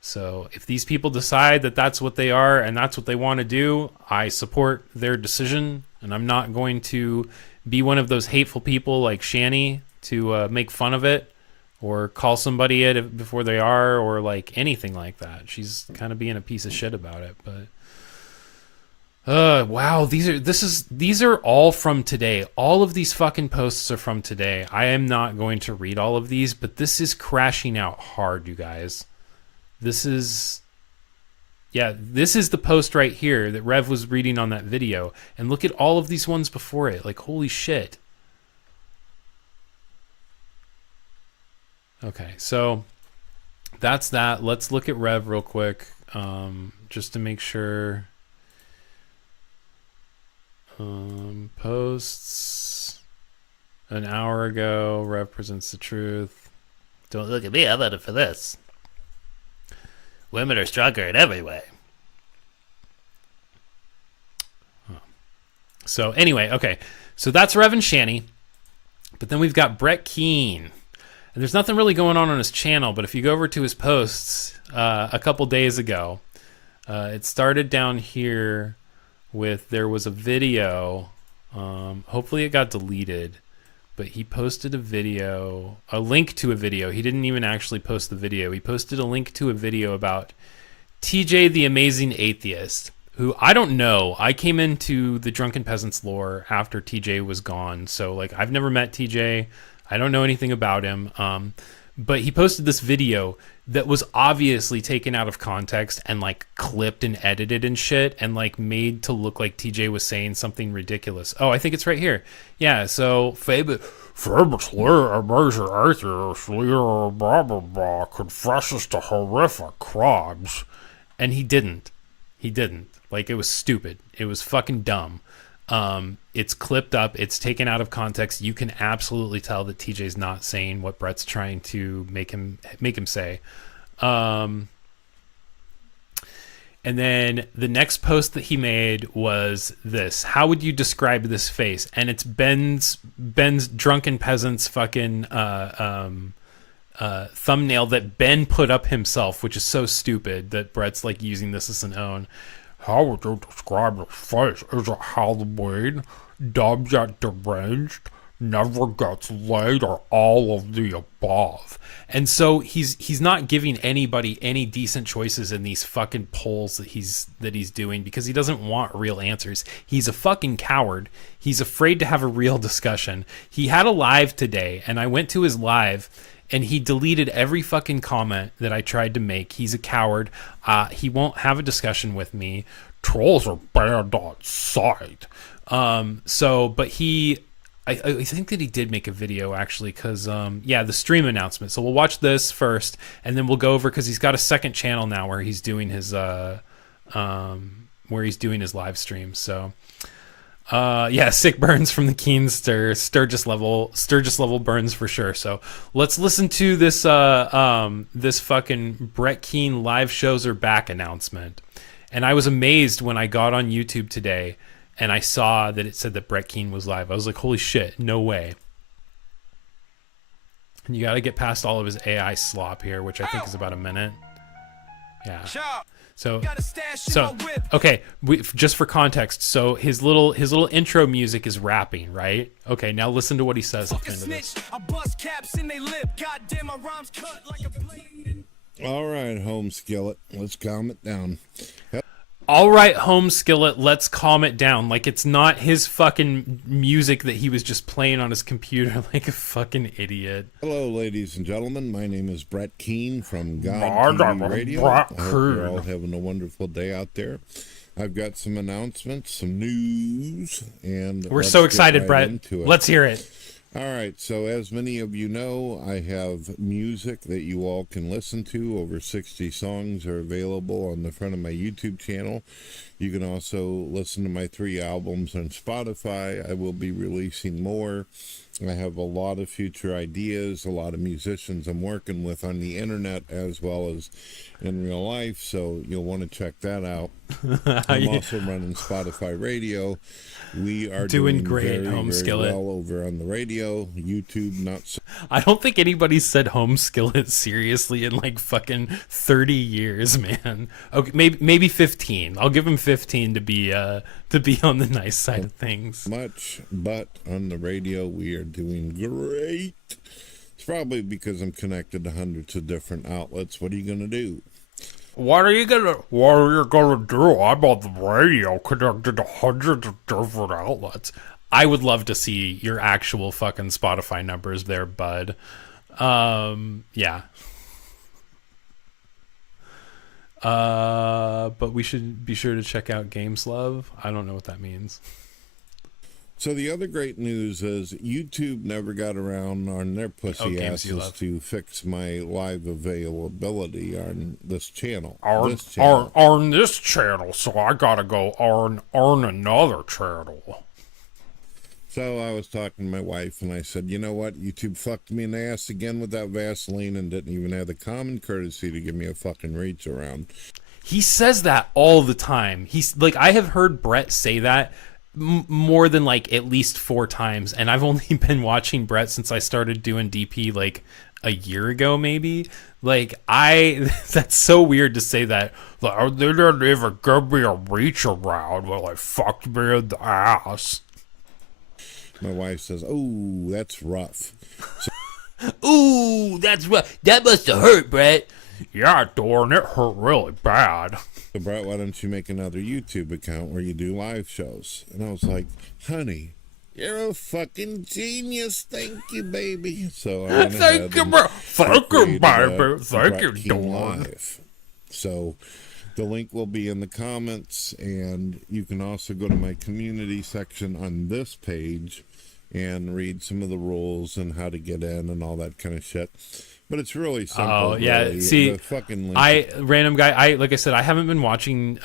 So if these people decide that that's what they are and that's what they want to do, I support their decision. And I'm not going to be one of those hateful people like Shani to make fun of it or call somebody it before they are or like anything like that. She's kind of being a piece of shit about it, but... Wow, these are all from today. All of these fucking posts are from today. I am not going to read all of these, but this is crashing out hard, you guys. This is the post right here that Rev was reading on that video. And look at all of these ones before it. Like, holy shit. Okay, so that's that. Let's look at Rev real quick, just to make sure. Posts an hour ago. Rev presents the truth. Don't look at me. I voted for this. Women are stronger in every way. So anyway, okay. So that's Rev and Shanny. But then we've got Brett Keane. And there's nothing really going on his channel, but if you go over to his posts a couple days ago, it started down here with, there was a video, hopefully it got deleted, but he posted a link to a video. He didn't even actually post the video. He posted a link to a video about TJ the Amazing Atheist, who I don't know. I came into the Drunken Peasants lore after TJ was gone, so like I've never met TJ. I don't know anything about him, but he posted this video that was obviously taken out of context and like clipped and edited and shit and like made to look like TJ was saying something ridiculous. Oh, I think it's right here. Yeah, so famously amazing atheist Leo blah confesses to horrific crimes. And he didn't. Like, it was stupid. It was fucking dumb. It's clipped up. It's taken out of context. You can absolutely tell that TJ's not saying what Brett's trying to make him say. And then the next post that he made was this: how would you describe this face? And it's Ben's Drunken Peasants fucking thumbnail that Ben put up himself, which is so stupid that Brett's like using this as an own. How would you describe the face? Is it Halloween? Dubs at deranged? Never gets laid, or all of the above? And so he's not giving anybody any decent choices in these fucking polls that he's doing, because he doesn't want real answers. He's a fucking coward. He's afraid to have a real discussion. He had a live today, and I went to his live, and he deleted every fucking comment that I tried to make. He's a coward. He won't have a discussion with me. Trolls are banned on sight. But I think that he did make a video, actually, because, the stream announcement. So we'll watch this first, and then we'll go over, because he's got a second channel now where he's doing his live stream. So, sick burns from the keen stir, Sturgis level burns for sure. So let's listen to this this fucking Brett Keane live shows are back announcement. And I was amazed when I got on YouTube today and I saw that it said that Brett Keane was live. I was like, holy shit, no way. And you got to get past all of his AI slop here, which I think is about a minute. Yeah. So okay, just for context, so his little intro music is rapping, right? Okay, now listen to what he says at the end of this. All right, home skillet, let's calm it down. All right, home skillet, let's calm it down. Like, it's not his fucking music that he was just playing on his computer like a fucking idiot. Hello, ladies and gentlemen. My name is Brett Keane from God TV Radio. I hope you're all having a wonderful day out there. I've got some announcements, some news, and we're so excited, Brett. Let's hear it. All right, so as many of you know, I have music that you all can listen to. Over 60 songs are available on the front of my YouTube channel. You can also listen to my 3 albums on Spotify. I will be releasing more. I have a lot of future ideas, a lot of musicians I'm working with on the internet as well as in real life, so you'll want to check that out. I'm also running Spotify Radio. We are doing great, home skillet. Well over on the radio, YouTube, not so. I don't think anybody said home skillet seriously in like fucking 30 years, man. Okay, maybe 15. I'll give him 15 to be on the nice side of things. Much, but on the radio we are doing great. It's probably because I'm connected to hundreds of different outlets. What are you going to do? What are you gonna do? I'm on the radio connected to hundreds of different outlets. I would love to see your actual fucking Spotify numbers there, bud. Yeah. But we should be sure to check out Games Love. I don't know what that means. So the other great news is YouTube never got around on their pussy Games You asses Love. to fix my live availability on this channel. On this channel, so I gotta go on another channel. So I was talking to my wife and I said, you know what? YouTube fucked me in the ass again with that Vaseline and didn't even have the common courtesy to give me a fucking reach around. He says that all the time. He's like, I have heard Brett say that more than like at least 4 times, and I've only been watching Brett since I started doing DP like a year ago, maybe. Like, that's so weird to say that. Like, they didn't even give me a reach around while they fucked me in the ass. My wife says, oh, that's rough. Ooh, that's rough. That must have hurt, Brett. Yeah, Dorn, it hurt really bad. So, Brett, why don't you make another YouTube account where you do live shows? And I was like, honey, you're a fucking genius. Thank you, baby. So I went Thank you, bro. Thank you, baby. Thank you, Brett Dorn. Live. So the link will be in the comments, and you can also go to my community section on this page and read some of the rules and how to get in and all that kind of shit. But it's really simple. Oh, yeah. Really. See, The fucking link random guy, like I said, I haven't been watching,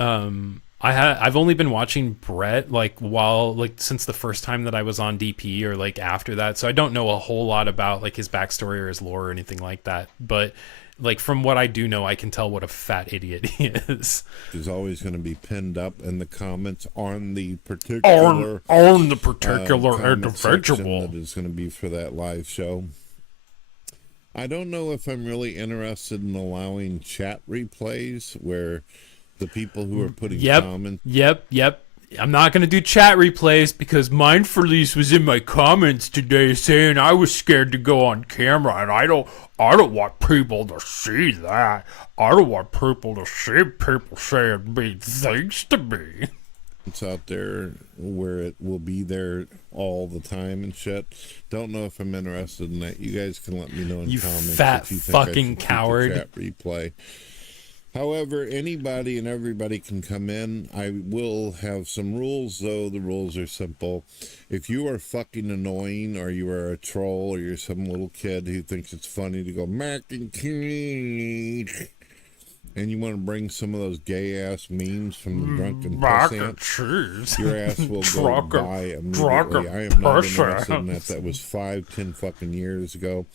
I've only been watching Brett, like, since the first time that I was on DP or, like, after that. So I don't know a whole lot about, like, his backstory or his lore or anything like that. But, like, from what I do know, I can tell what a fat idiot he is. is always going to be pinned up in the comments on the particular On the particular comment section individual. that is going to be for that live show. I don't know if I'm really interested in allowing chat replays where the people who are putting comments. Yep. I'm not going to do chat replays because mind4lease was in my comments today saying I was scared to go on camera, and I don't want people to see that. I don't want people to see people saying mean things to me. It's out there where it will be there all the time and shit. Don't know if I'm interested in that. You guys can let me know in You comments fat if you think I should fucking keep the coward. chat replay. However, anybody and everybody can come in. I will have some rules, though. The rules are simple. If you are fucking annoying, or you are a troll, or you're some little kid who thinks it's funny to go mac and cheese, and you want to bring some of those gay-ass memes from the drunken Mac puss and ant, cheese. your ass will go Drunken- by immediately. drunken I am not puss interested in that. ants. That was 5-10 fucking years ago.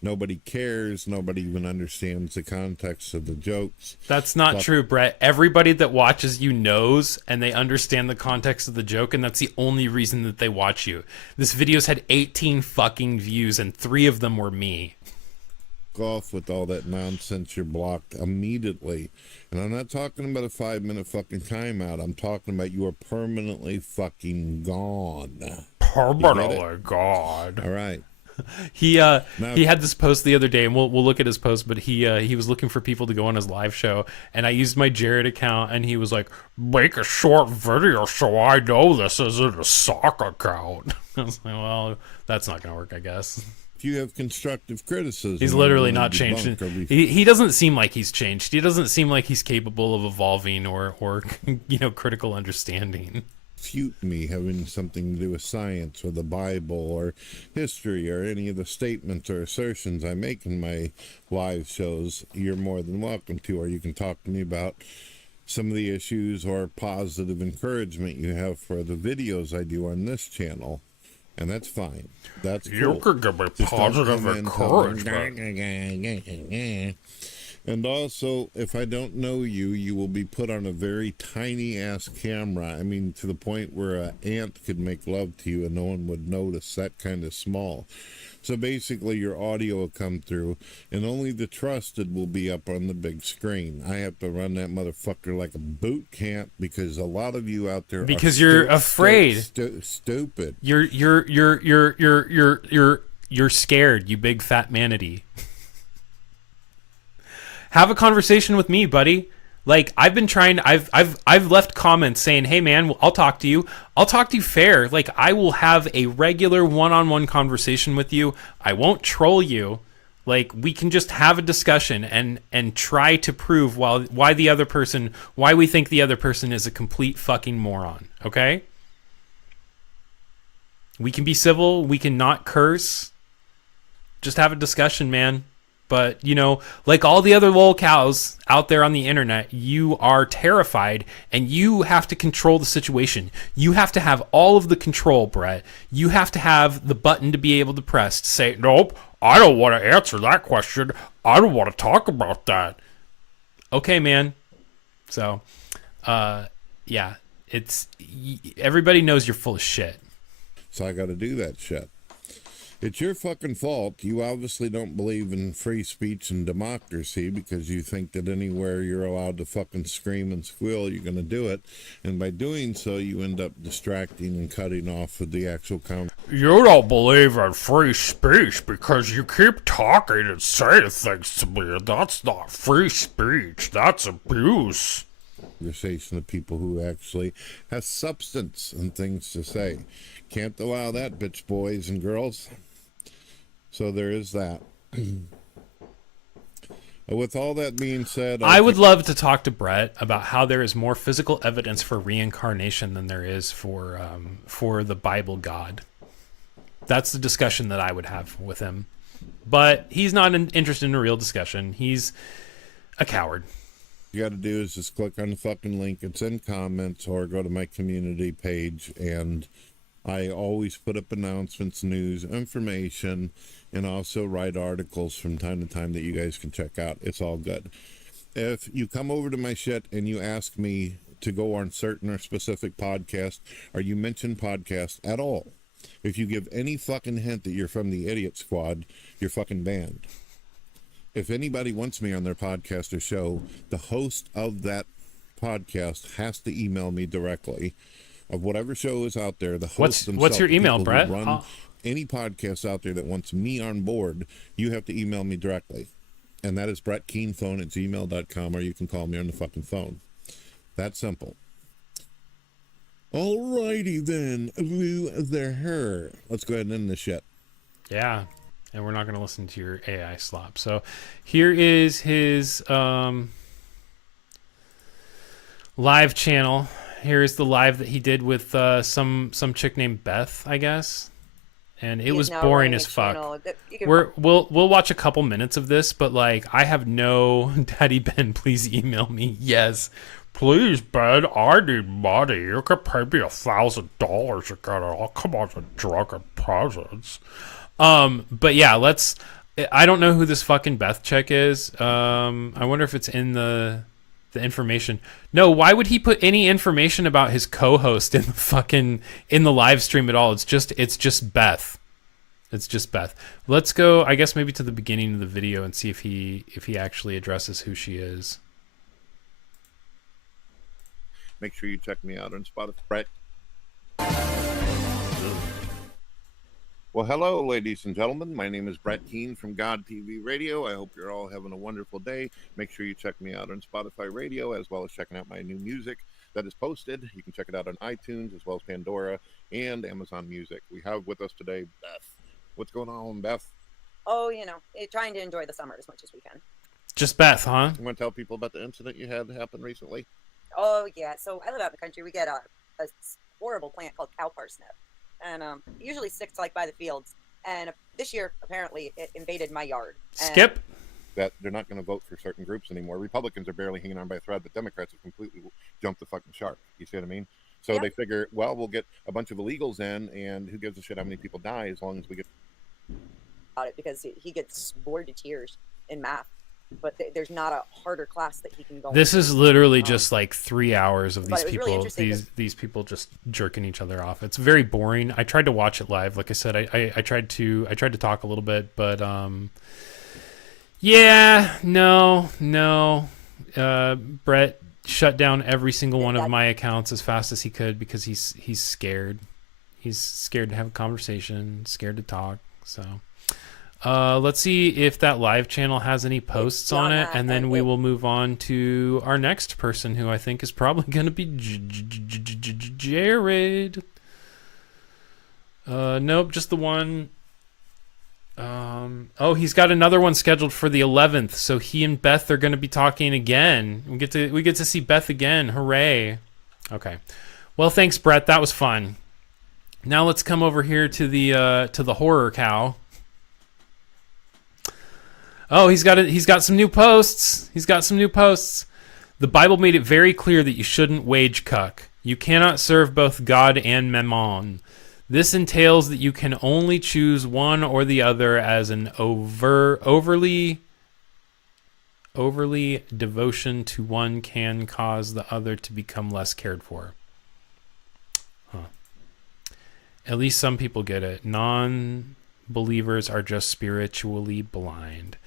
Nobody cares. Nobody even understands the context of the jokes. That's not true, Brett. Everybody that watches you knows, and they understand the context of the joke, and that's the only reason that they watch you. This video's had 18 fucking views, and 3 of them were me. Off with all that nonsense. You're blocked immediately. And I'm not talking about a 5-minute fucking timeout. I'm talking about you are permanently fucking gone. Permanently God. All right. He had this post the other day, and we'll look at his post, but he was looking for people to go on his live show, and I used my Jared account, and he was like, make a short video so I know this isn't a sock account. I was like, well, that's not gonna work, I guess. If you have constructive criticism, He's literally not changed. He doesn't seem like he's changed. He doesn't seem like he's capable of evolving or critical understanding. Refute me having something to do with science or the Bible or history or any of the statements or assertions I make in my live shows, you're more than welcome to, or you can talk to me about some of the issues or positive encouragement you have for the videos I do on this channel. And that's fine. That's cool. You could give me Just don't positive come in encouragement. telling- And also, if I don't know you, you will be put on a very tiny ass camera. I mean, to the point where an ant could make love to you and no one would notice. That kind of small. So basically, your audio will come through, and only the trusted will be up on the big screen. I have to run that motherfucker like a boot camp because a lot of you out there Because are you're afraid. stupid. You're scared, you big fat manatee. Have a conversation with me, buddy. Like, I've been trying. I've left comments saying, "Hey, man, I'll talk to you. I'll talk to you fair. Like, I will have a regular one-on-one conversation with you. I won't troll you. Like, we can just have a discussion and try to prove why we think the other person is a complete fucking moron. Okay? We can be civil. We can not curse. Just have a discussion, man." But, you know, like all the other lolcows out there on the internet, you are terrified and you have to control the situation. You have to have all of the control, Brett. You have to have the button to be able to press to say, "Nope, I don't want to answer that question. I don't want to talk about that." Okay, man. So, yeah, everybody knows you're full of shit. So I got to do that shit. It's your fucking fault. You obviously don't believe in free speech and democracy because you think that anywhere you're allowed to fucking scream and squeal, you're going to do it. And by doing so, you end up distracting and cutting off with the actual conversation. You don't believe in free speech because you keep talking and saying things to me. That's not free speech. That's abuse. Conversation of people who actually has substance and things to say. Can't allow that, bitch boys and girls. So there is that. With all that being said, I would love to talk to Brett about how there is more physical evidence for reincarnation than there is for the Bible God. That's the discussion that I would have with him. But he's not interested in a real discussion. He's a coward. You got to do is just click on the fucking link. It's in comments or go to my community page, and I always put up announcements, news, information, and also write articles from time to time that you guys can check out. It's all good. If you come over to my shit and you ask me to go on certain or specific podcast, or you mention podcast at all, if you give any fucking hint that you're from the Idiot Squad, you're fucking banned. If anybody wants me on their podcast or show, the host of that podcast has to email me directly. Of whatever show is out there, the host what's your email, Brett? Run any podcast out there that wants me on board, you have to email me directly. And that is brettkeenphone@gmail.com, or you can call me on the fucking phone. That simple. Alrighty then, her. Let's go ahead and end this shit. Yeah, and we're not going to listen to your AI slop. So here is his live channel. Here is the live that he did with some chick named Beth, I guess. And it was boring as fuck. We'll watch a couple minutes of this, but like, I have no Daddy Ben, please email me. Yes. Please, Ben, I need money. You can pay me $1,000 to get it. I'll come on to drunken presents. But yeah, I don't know who this fucking Beth chick is. I wonder if it's in the information. No, why would he put any information about his co-host in the live stream at all? It's just Beth. It's just Beth. Let's go, I guess, maybe to the beginning of the video and see if he actually addresses who she is. Make sure you check me out on Spotify. Well, hello, ladies and gentlemen. My name is Brett Keane from God TV Radio. I hope you're all having a wonderful day. Make sure you check me out on Spotify Radio, as well as checking out my new music that is posted. You can check it out on iTunes, as well as Pandora and Amazon Music. We have with us today Beth. What's going on, Beth? Oh, trying to enjoy the summer as much as we can. Just Beth, huh? You want to tell people about the incident you had happen recently? Oh, yeah. So I live out in the country. We get a horrible plant called cow parsnip. And usually sticks by the fields. And this year, apparently, it invaded my yard. Skip. That they're not going to vote for certain groups anymore. Republicans are barely hanging on by a thread, but Democrats have completely jumped the fucking shark. You see what I mean? So Yep. They figure, well, we'll get a bunch of illegals in, and who gives a shit how many people die as long as we get... About it because he gets bored to tears in math. But there's not a harder class that he can go. This is literally just like 3 hours of these really people, these people just jerking each other off. It's very boring. I tried to watch it live. Like I said, I tried to talk a little bit, but Brett shut down every single one of my accounts as fast as he could because he's scared. He's scared to have a conversation, scared to talk. So Let's see if that live channel has any posts on it, and then we will move on to our next person, who I think is probably going to be Jared. Nope, just the one. Oh, he's got another one scheduled for the 11th, so he and Beth are going to be talking again. We get to see Beth again. Hooray! Okay. Well, thanks, Brett. That was fun. Now let's come over here to the horror cow. Oh, he's got some new posts. He's got some new posts. The Bible made it very clear that you shouldn't wage cuck. You cannot serve both God and Mammon. This entails that you can only choose one or the other, as an overly devotion to one can cause the other to become less cared for. Huh. At least some people get it. Non-believers are just spiritually blind.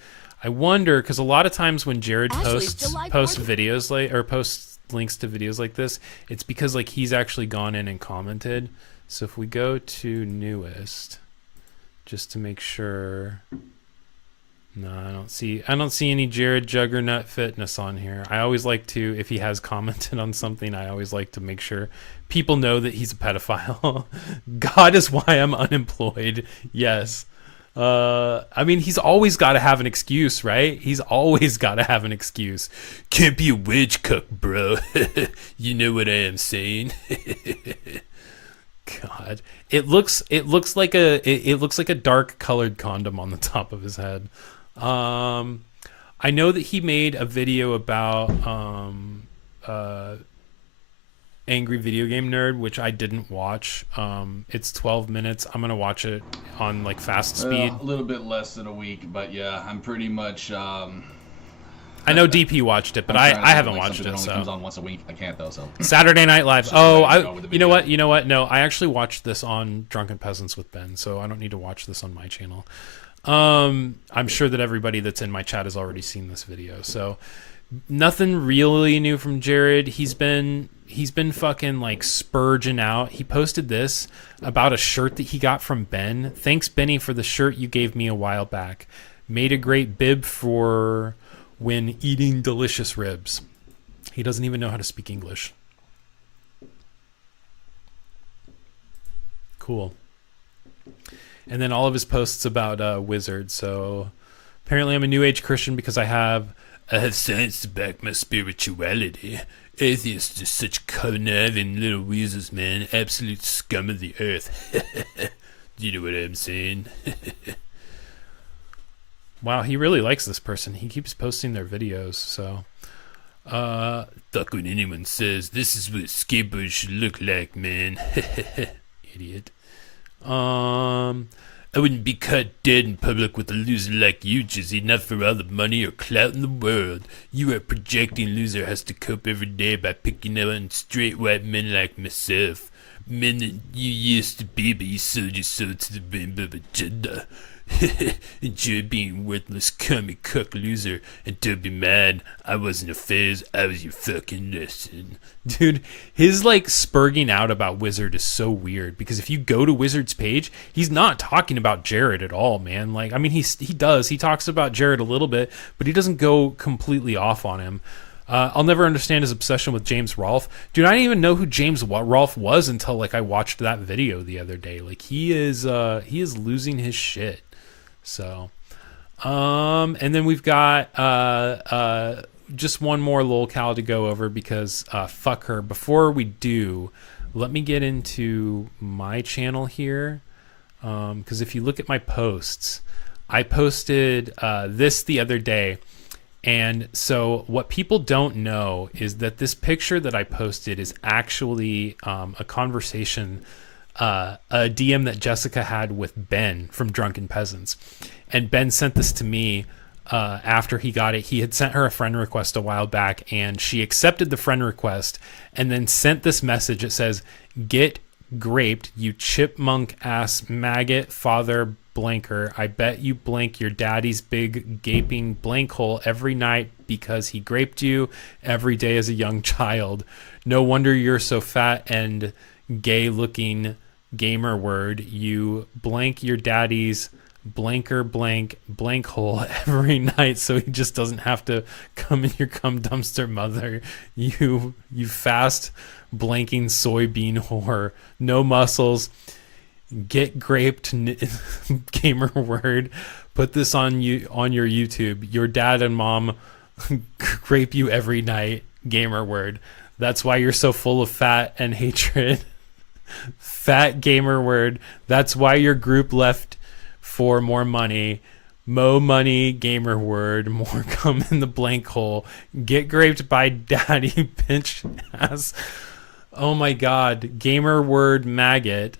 I wonder, because a lot of times when Jared posts videos posts links to videos like this, it's because like he's actually gone in and commented. So if we go to newest, just to make sure, no, I don't see any Jared Juggernaut Fitness on here. I always like to, if he has commented on something, I always like to make sure people know that he's a pedophile. God is why I'm unemployed. Yes. I mean, he's always got to have an excuse, right? He's always got to have an excuse. Can't be a witch cook, bro. You know what I am saying? God, it looks like a dark colored condom on the top of his head. I know that he made a video about Angry Video Game Nerd, which I didn't watch. It's 12 minutes. I'm gonna watch it on like fast speed. A little bit less than a week, but yeah, I'm pretty much. I know DP watched it, but I haven't watched it. It only so comes on once a week. I can't though. So Saturday Night Live. Oh, you know what? No, I actually watched this on Drunken Peasants with Ben, so I don't need to watch this on my channel. I'm sure that everybody that's in my chat has already seen this video, so nothing really new from Jared. He's been fucking like spurging out. He posted this about a shirt that he got from Ben. Thanks, Benny, for the shirt you gave me a while back. Made a great bib for when eating delicious ribs. He doesn't even know how to speak English. Cool. And then all of his posts about wizards. So apparently I'm a New Age Christian because I have science to back my spirituality. Atheists are such conniving little weasels, man. Absolute scum of the earth. Do you know what I'm saying? Wow, he really likes this person. He keeps posting their videos, so. Fuck when anyone says, this is what skateboards should look like, man. Idiot. I wouldn't be caught dead in public with a loser like you, Jizzy, not for all the money or clout in the world. You a projecting loser has to cope every day by picking on straight white men like myself. Men that you used to be, but you sold your soul to the rainbow agenda. Enjoy being worthless, comic cuck loser, and don't be mad. I wasn't a phase, I was your fucking lesson. Dude, his like spurging out about Wizard is so weird, because if you go to Wizard's page, he's not talking about Jared at all, man. Like, I mean, he talks about Jared a little bit, but he doesn't go completely off on him. I'll never understand his obsession with James Rolfe. Dude, I didn't even know who James Rolfe was until like I watched that video the other day. Like, he is losing his shit. So, and then we've got just one more lolcow to go over because fuck her. Before we do, let me get into my channel here, because if you look at my posts, I posted this the other day. And so what people don't know is that this picture that I posted is actually a conversation, a DM that Jessica had with Ben from Drunken Peasants. And Ben sent this to me after he got it. He had sent her a friend request a while back, and she accepted the friend request and then sent this message. It says, "Get graped, you chipmunk ass maggot father blanker. I bet you blank your daddy's big gaping blank hole every night because he graped you every day as a young child. No wonder you're so fat and gay looking gamer word. You blank your daddy's blank hole every night so he just doesn't have to come in your cum dumpster, mother. You fast blanking soybean whore. No muscles. Get graped, gamer word. Put this on your YouTube. Your dad and mom grape you every night, gamer word. That's why you're so full of fat and hatred. Fat gamer word. That's why your group left for more money. Mo money, gamer word. More cum in the blank hole. Get graped by daddy, pinch ass. Oh my god. Gamer word maggot.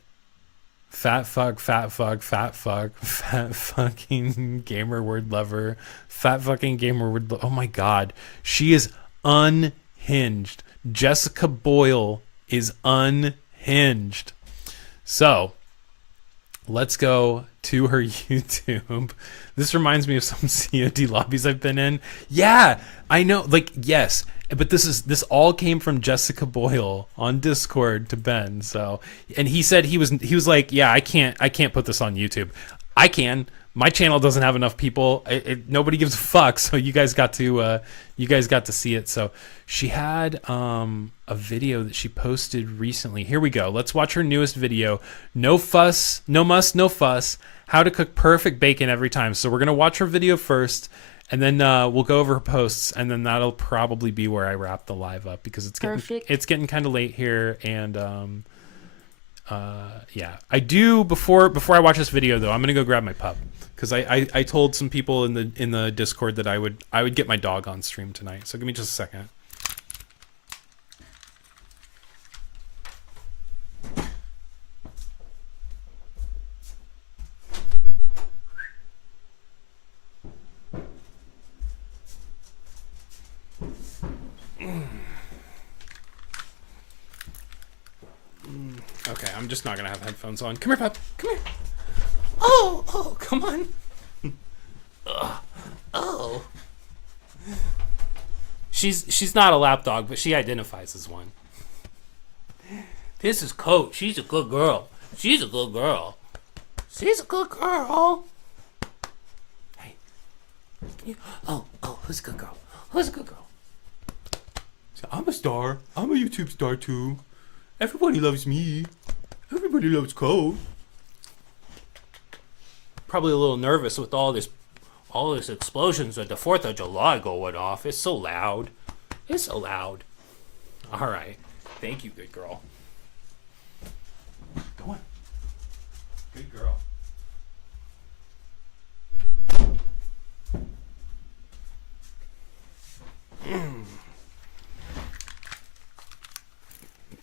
Fat fuck, fat fuck, fat fuck, fat fucking gamer word lover. Fat fucking gamer word. Oh my god. She is unhinged. Jessica Boyle is unhinged. So, let's go to her YouTube. This reminds me of some COD lobbies I've been in. Yeah, I know. Like, yes, but this all came from Jessica Boyle on Discord to Ben. So, and he said he was like, yeah, I can't put this on YouTube. I can. My channel doesn't have enough people. Nobody gives a fuck. So you guys got to see it. So she had a video that she posted recently. Here we go. Let's watch her newest video. No fuss, no muss, no fuss. How to cook perfect bacon every time. So we're gonna watch her video first, and then we'll go over her posts, and then that'll probably be where I wrap the live up because it's getting kind of late here, and yeah. I do before I watch this video though. I'm gonna go grab my pup. Because I told some people in the Discord that I would get my dog on stream tonight. So give me just a second. Okay, I'm just not gonna have headphones on. Come here, pup. Come here. Oh, come on. Oh. She's not a lap dog, but she identifies as one. This is Coach. She's a good girl. She's a good girl. She's a good girl. Hey. Oh, who's a good girl? Who's a good girl? I'm a star. I'm a YouTube star too. Everybody loves me. Everybody loves Coach. Probably a little nervous with all this explosions at the 4th of July going off. It's so loud. It's so loud. All right. Thank you, good girl. Go on. Good girl.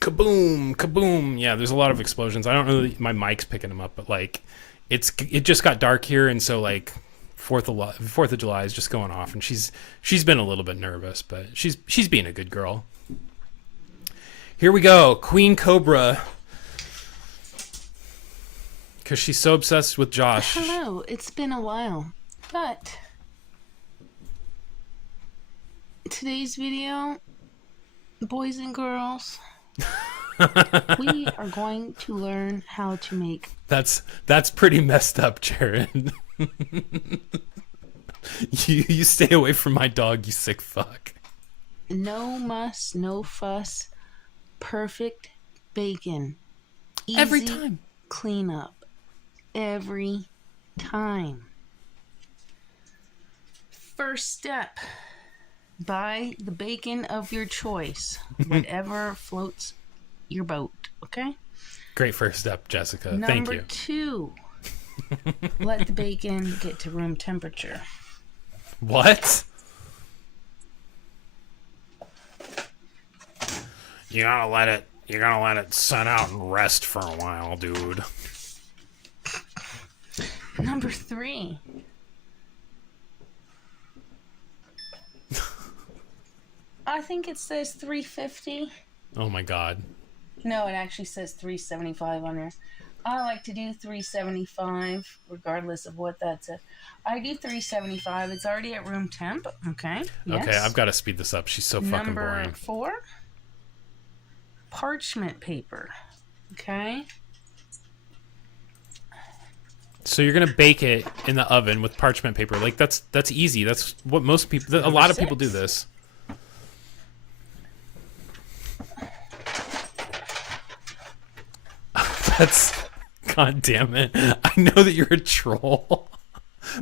Kaboom, kaboom. Yeah, there's a lot of explosions. I don't know that my mic's picking them up, but like it just got dark here, and so like 4th of July is just going off, and she's been a little bit nervous, but she's being a good girl. Here we go, Queen Cobra, because she's so obsessed with Josh. Hello, it's been a while, but today's video, boys and girls, we are going to learn how to make. That's pretty messed up, Jared. you stay away from my dog, you sick fuck. No muss, no fuss, perfect bacon. Easy every time. Cleanup. Every time. First step. Buy the bacon of your choice. Whatever floats your boat. Okay? Great first step, Jessica. Number Thank you. 2. Let the bacon get to room temperature. What? You gotta let it set out and rest for a while, dude. Number 3. I think it says 350. Oh my god. No, it actually says 375 on there. I like to do 375, regardless of what that's at. I do 375. It's already at room temp. Okay. Yes. Okay, I've got to speed this up. She's so fucking boring. Number 4. Parchment paper. Okay. So you're gonna bake it in the oven with parchment paper. Like that's easy. That's what most people. A lot of people do this. That's. God damn it! I know that you're a troll,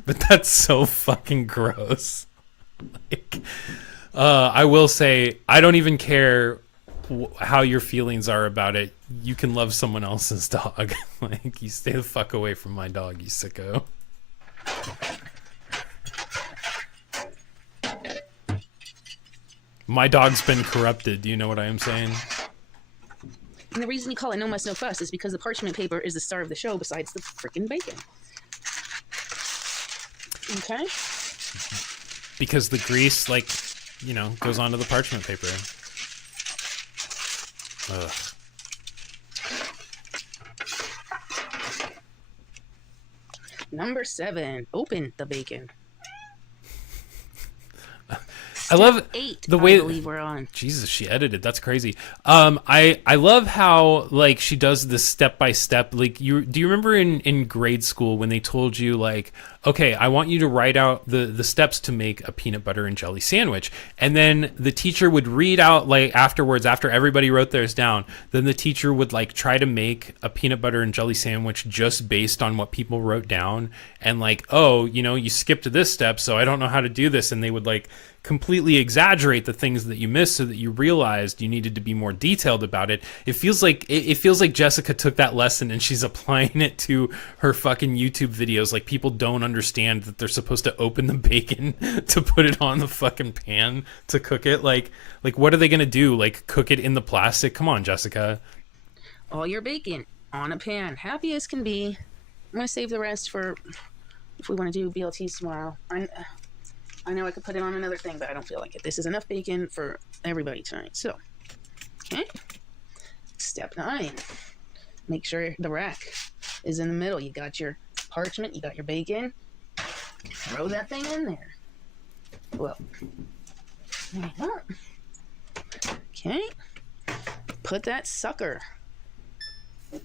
but that's so fucking gross. Like, I will say I don't even care how your feelings are about it. You can love someone else's dog. Like, you stay the fuck away from my dog, you sicko. My dog's been corrupted. Do you know what I am saying? And the reason you call it No Muss No Fuss is because the parchment paper is the star of the show besides the freaking bacon. Okay? Because the grease, like, you know, goes onto the parchment paper. Ugh. Number 7, open the bacon. I love 8, the way I believe we're on. Jesus, she edited. That's crazy. I love how like she does this step by step. Like do you remember in grade school when they told you like, okay, I want you to write out the steps to make a peanut butter and jelly sandwich, and then the teacher would read out like afterwards after everybody wrote theirs down. Then the teacher would like try to make a peanut butter and jelly sandwich just based on what people wrote down, and like, oh, you know, you skipped this step, so I don't know how to do this, and they would like completely exaggerate the things that you missed so that you realized you needed to be more detailed about it. It feels like Jessica took that lesson and she's applying it to her fucking YouTube videos. Like, people don't understand that they're supposed to open the bacon to put it on the fucking pan to cook it. Like what are they gonna do? Like, cook it in the plastic? Come on, Jessica. All your bacon on a pan, happy as can be. I'm gonna save the rest for if we want to do BLTs tomorrow. I know I could put it on another thing, but I don't feel like it. This is enough bacon for everybody tonight. So, okay. Step 9. Make sure the rack is in the middle. You got your parchment, you got your bacon. Throw that thing in there. Well, there you go. Okay. Put that sucker.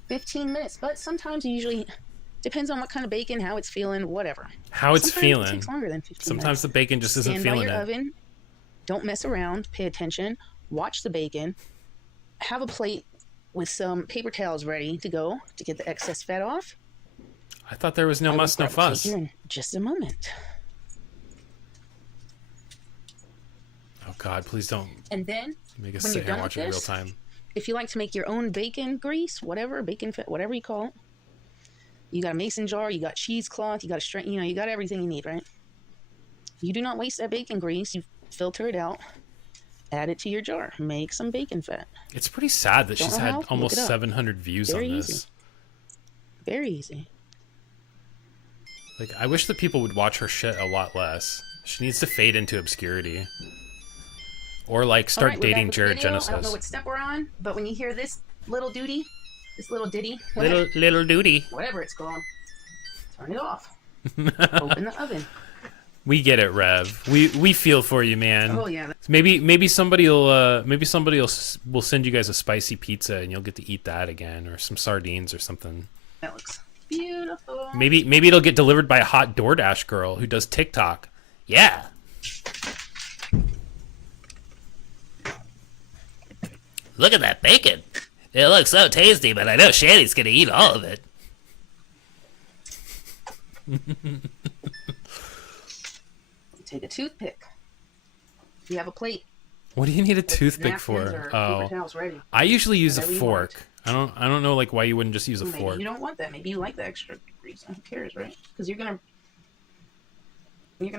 15 minutes, but sometimes you usually... Depends on what kind of bacon, how it's feeling, whatever. How it's Sometimes feeling. It takes longer than 15 Sometimes minutes. the bacon just isn't Stand feeling by your it. oven. Don't mess around. Pay attention. Watch the bacon. Have a plate with some paper towels ready to go to get the excess fat off. I thought there was no muss, no fuss. Here in just a moment. Oh God, please don't And then, make us when sit you're here and done watch with it in real this, time. if you like to make your own bacon grease, whatever, bacon fat, whatever you call it, you got a mason jar, you got cheesecloth, you got a string, you know, you got everything you need, right? You do not waste that bacon grease. You filter it out, add it to your jar, make some bacon fat. It's pretty sad that Don't she's know had how? Look almost it up. 700 views Very on this. easy. Very easy. Like, I wish that people would watch her shit a lot less. She needs to fade into obscurity. Or, like, start All right, we're back dating with the Jared video. I don't know Genesis. what step we're on, but when you hear this little duty, this little ditty, whatever, Little duty. whatever it's called, turn it off. Open the oven. We get it, Rev. We feel for you, man. Oh yeah, Maybe somebody will send you guys a spicy pizza and you'll get to eat that again, or some sardines or something. that looks beautiful. Maybe it'll get delivered by a hot DoorDash girl who does TikTok. Yeah. Look at that bacon. It looks so tasty, but I know Shanny's gonna eat all of it. Take a toothpick. You have a plate. What do you need a toothpick Napkins for? or paper Oh, towels ready. I usually use a Whatever you fork. I don't know like why you wouldn't just use a Maybe fork. you don't want that. Maybe you like the extra grease. Who cares, right? Because you're gonna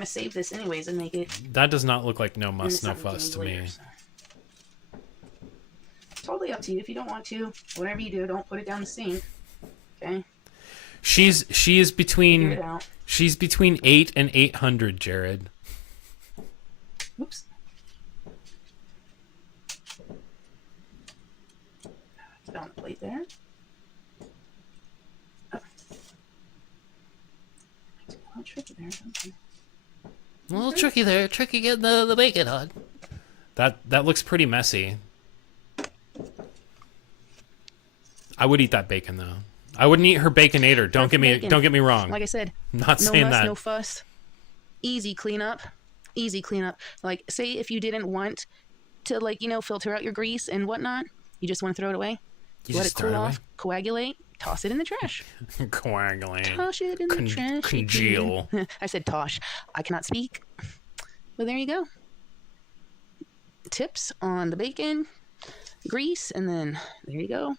save this anyways and make it That does not look like no into muss, no something fuss use to later, me. so. Totally up to you. If you don't want to, whatever you do, don't put it down the sink. Okay. She is Figure between it out. she's between 8 and 800, Jared. Oops. Put it on the plate there. Oh. It's a little tricky there. Okay. A little tricky there, tricky getting the bacon on. That looks pretty messy. I would eat that bacon though. I wouldn't eat her baconator. Don't Perfect get bacon. me wrong. Like I said, Not no saying muss, that. no fuss. Easy cleanup. Easy cleanup. Like, say if you didn't want to, like, filter out your grease and whatnot, you just want to throw it away. You Let just it throw cool it away? off, coagulate, toss it in the trash. Coagulate. Toss it in the trash. Congeal. I said tosh. I cannot speak. But there you go. Tips on the bacon, grease, and then there you go.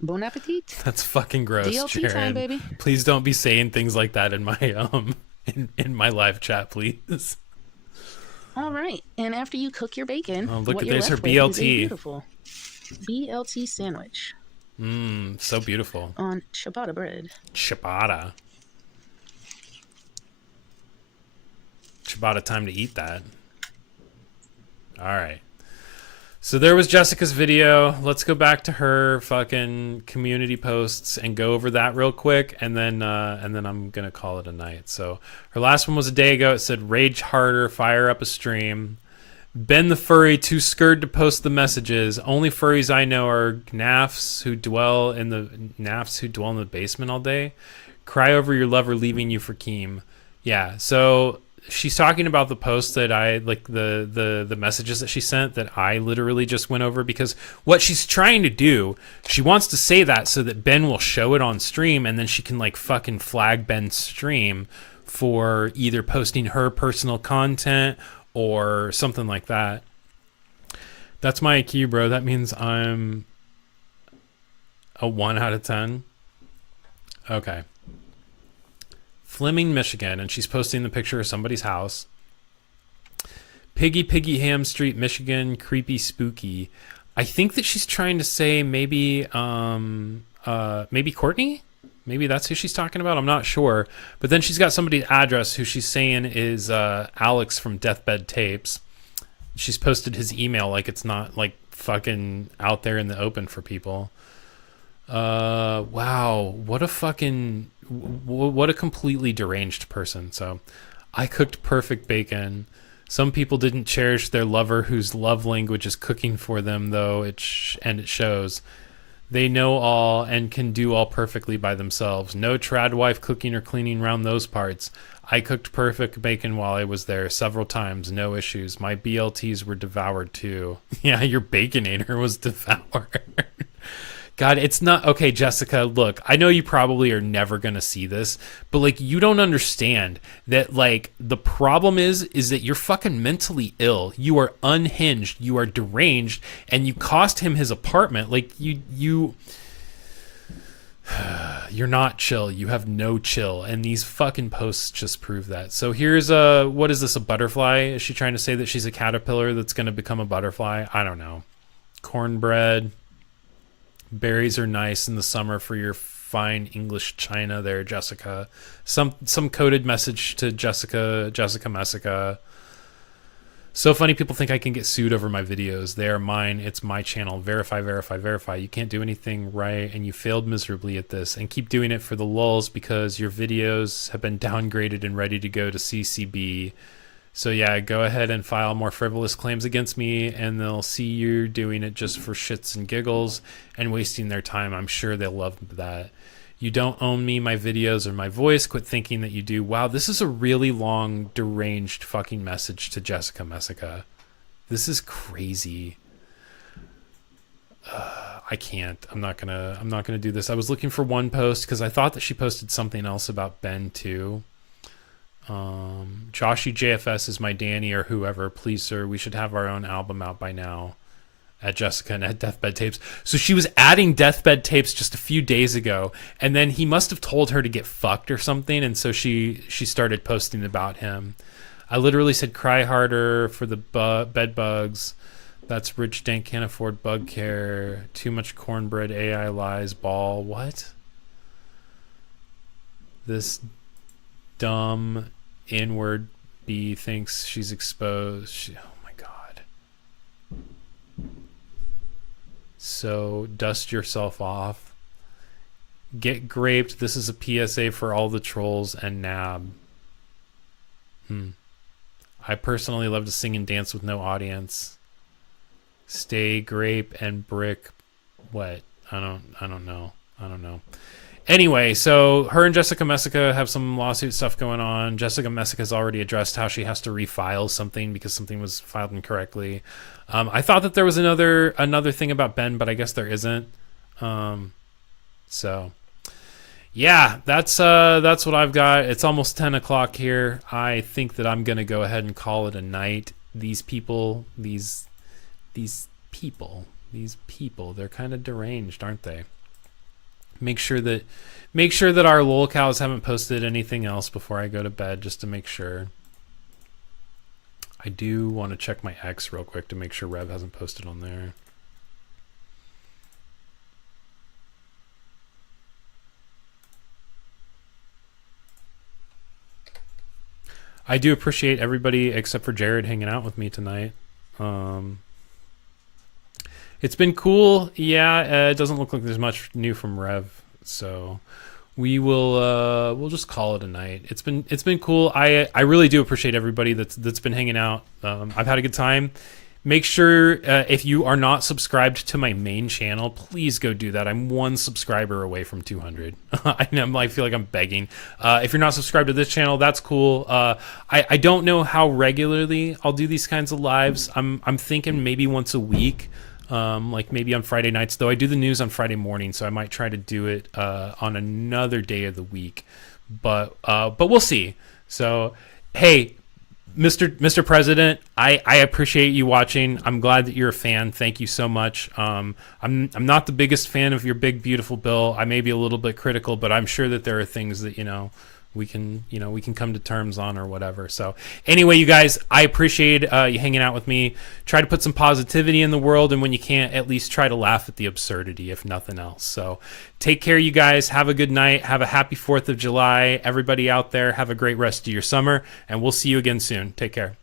Bon appetit. That's fucking gross, DLT Jared. time, baby. Please don't be saying things like that in my in my live chat, please. All right, and after you cook your bacon, Oh, look what at you're there's her left with is a BLT. beautiful BLT sandwich So beautiful. on ciabatta bread. Ciabatta. Ciabatta time to eat that. All right. So there was Jessica's video. Let's go back to her fucking community posts and go over that real quick, and then I'm gonna call it a night. So her last one was a day ago. It said, "Rage harder, fire up a stream." Ben the furry too scared to post the messages. Only furries I know are nafs who dwell in the basement all day. Cry over your lover leaving you for Keem. Yeah. So she's talking about the post that I like, the messages that she sent that I literally just went over, because what she's trying to do, she wants to say that so that Ben will show it on stream, and then she can like fucking flag Ben's stream for either posting her personal content or something like that. That's my IQ, bro. That means I'm a 1 out of 10. Okay. Fleming, Michigan, and she's posting the picture of somebody's house. Piggy Ham Street, Michigan, creepy spooky. I think that she's trying to say maybe Courtney? Maybe that's who she's talking about. I'm not sure. But then she's got somebody's address who she's saying is Alex from Deathbed Tapes. She's posted his email like it's not like fucking out there in the open for people. Wow. What a completely deranged person. So I cooked perfect bacon. Some people didn't cherish their lover whose love language is cooking for them, though, it shows. They know all and can do all perfectly by themselves. No trad wife cooking or cleaning around those parts. I cooked perfect bacon while I was there several times. No issues. My BLTs were devoured too. Yeah, your baconator was devoured. God, it's not okay, Jessica. Look, I know you probably are never gonna see this, but like, you don't understand that like the problem is that you're fucking mentally ill. You are unhinged. You are deranged, and you cost him his apartment. Like you're not chill. You have no chill, and these fucking posts just prove that. So here's what is this? A butterfly? Is she trying to say that she's a caterpillar that's gonna become a butterfly? I don't know. Cornbread. Berries are nice in the summer for your fine English china there, Jessica. Some coded message to Jessica Messica. So funny, people think I can get sued over my videos. They are mine. It's my channel. Verify, verify, verify. You can't do anything right, and you failed miserably at this. And keep doing it for the lulz, because your videos have been downgraded and ready to go to CCB. So yeah, go ahead and file more frivolous claims against me, and they'll see you doing it just for shits and giggles and wasting their time. I'm sure they'll love that. You don't own me, my videos, or my voice. Quit thinking that you do. Wow, this is a really long, deranged fucking message to Jessica Messica. This is crazy. I can't. I'm not gonna do this. I was looking for one post because I thought that she posted something else about Ben too. Joshy JFS is my Danny or whoever. Please, sir, we should have our own album out by now. At Jessica and at Deathbed Tapes. So she was adding Deathbed Tapes just a few days ago, and then he must have told her to get fucked or something, and so she started posting about him. I literally said, cry harder for the bed bugs. That's rich dank, can't afford bug care. Too much cornbread, AI lies, ball. What? This dumb inward bee thinks she's exposed. Oh my god. So dust yourself off. Get graped. This is a PSA for all the trolls and Nab. I personally love to sing and dance with no audience. Stay grape and brick. What? I don't know. Anyway, so her and Jessica Messica have some lawsuit stuff going on. Jessica Messica has already addressed how she has to refile something because something was filed incorrectly. I thought that there was another thing about Ben, but I guess there isn't. So yeah, that's what I've got. It's almost 10 o'clock here. I think that I'm gonna go ahead and call it a night. These people, these people, they're kind of deranged, aren't they? Make sure that our lolcows haven't posted anything else before I go to bed, just to make sure. I do want to check my X real quick to make sure Rev hasn't posted on there. I do appreciate everybody except for Jared hanging out with me tonight. It's been cool. Yeah, it doesn't look like there's much new from Rev, so we'll just call it a night. It's been cool. I really do appreciate everybody that's been hanging out. I've had a good time. Make sure if you are not subscribed to my main channel, please go do that. I'm 1 subscriber away from 200. I feel like I'm begging. If you're not subscribed to this channel, that's cool. I don't know how regularly I'll do these kinds of lives. I'm thinking maybe once a week. Like maybe on Friday nights, though I do the news on Friday morning, so I might try to do it on another day of the week, but we'll see. So hey, Mr. President, I appreciate you watching. I'm glad that you're a fan. Thank you so much. I'm not the biggest fan of your big beautiful bill. I may be a little bit critical, but I'm sure that there are things that we can come to terms on or whatever. So anyway, you guys, I appreciate you hanging out with me. Try to put some positivity in the world, and when you can't, at least try to laugh at the absurdity, if nothing else. So take care, you guys. Have a good night. Have a happy 4th of July. Everybody out there, have a great rest of your summer, and we'll see you again soon. Take care.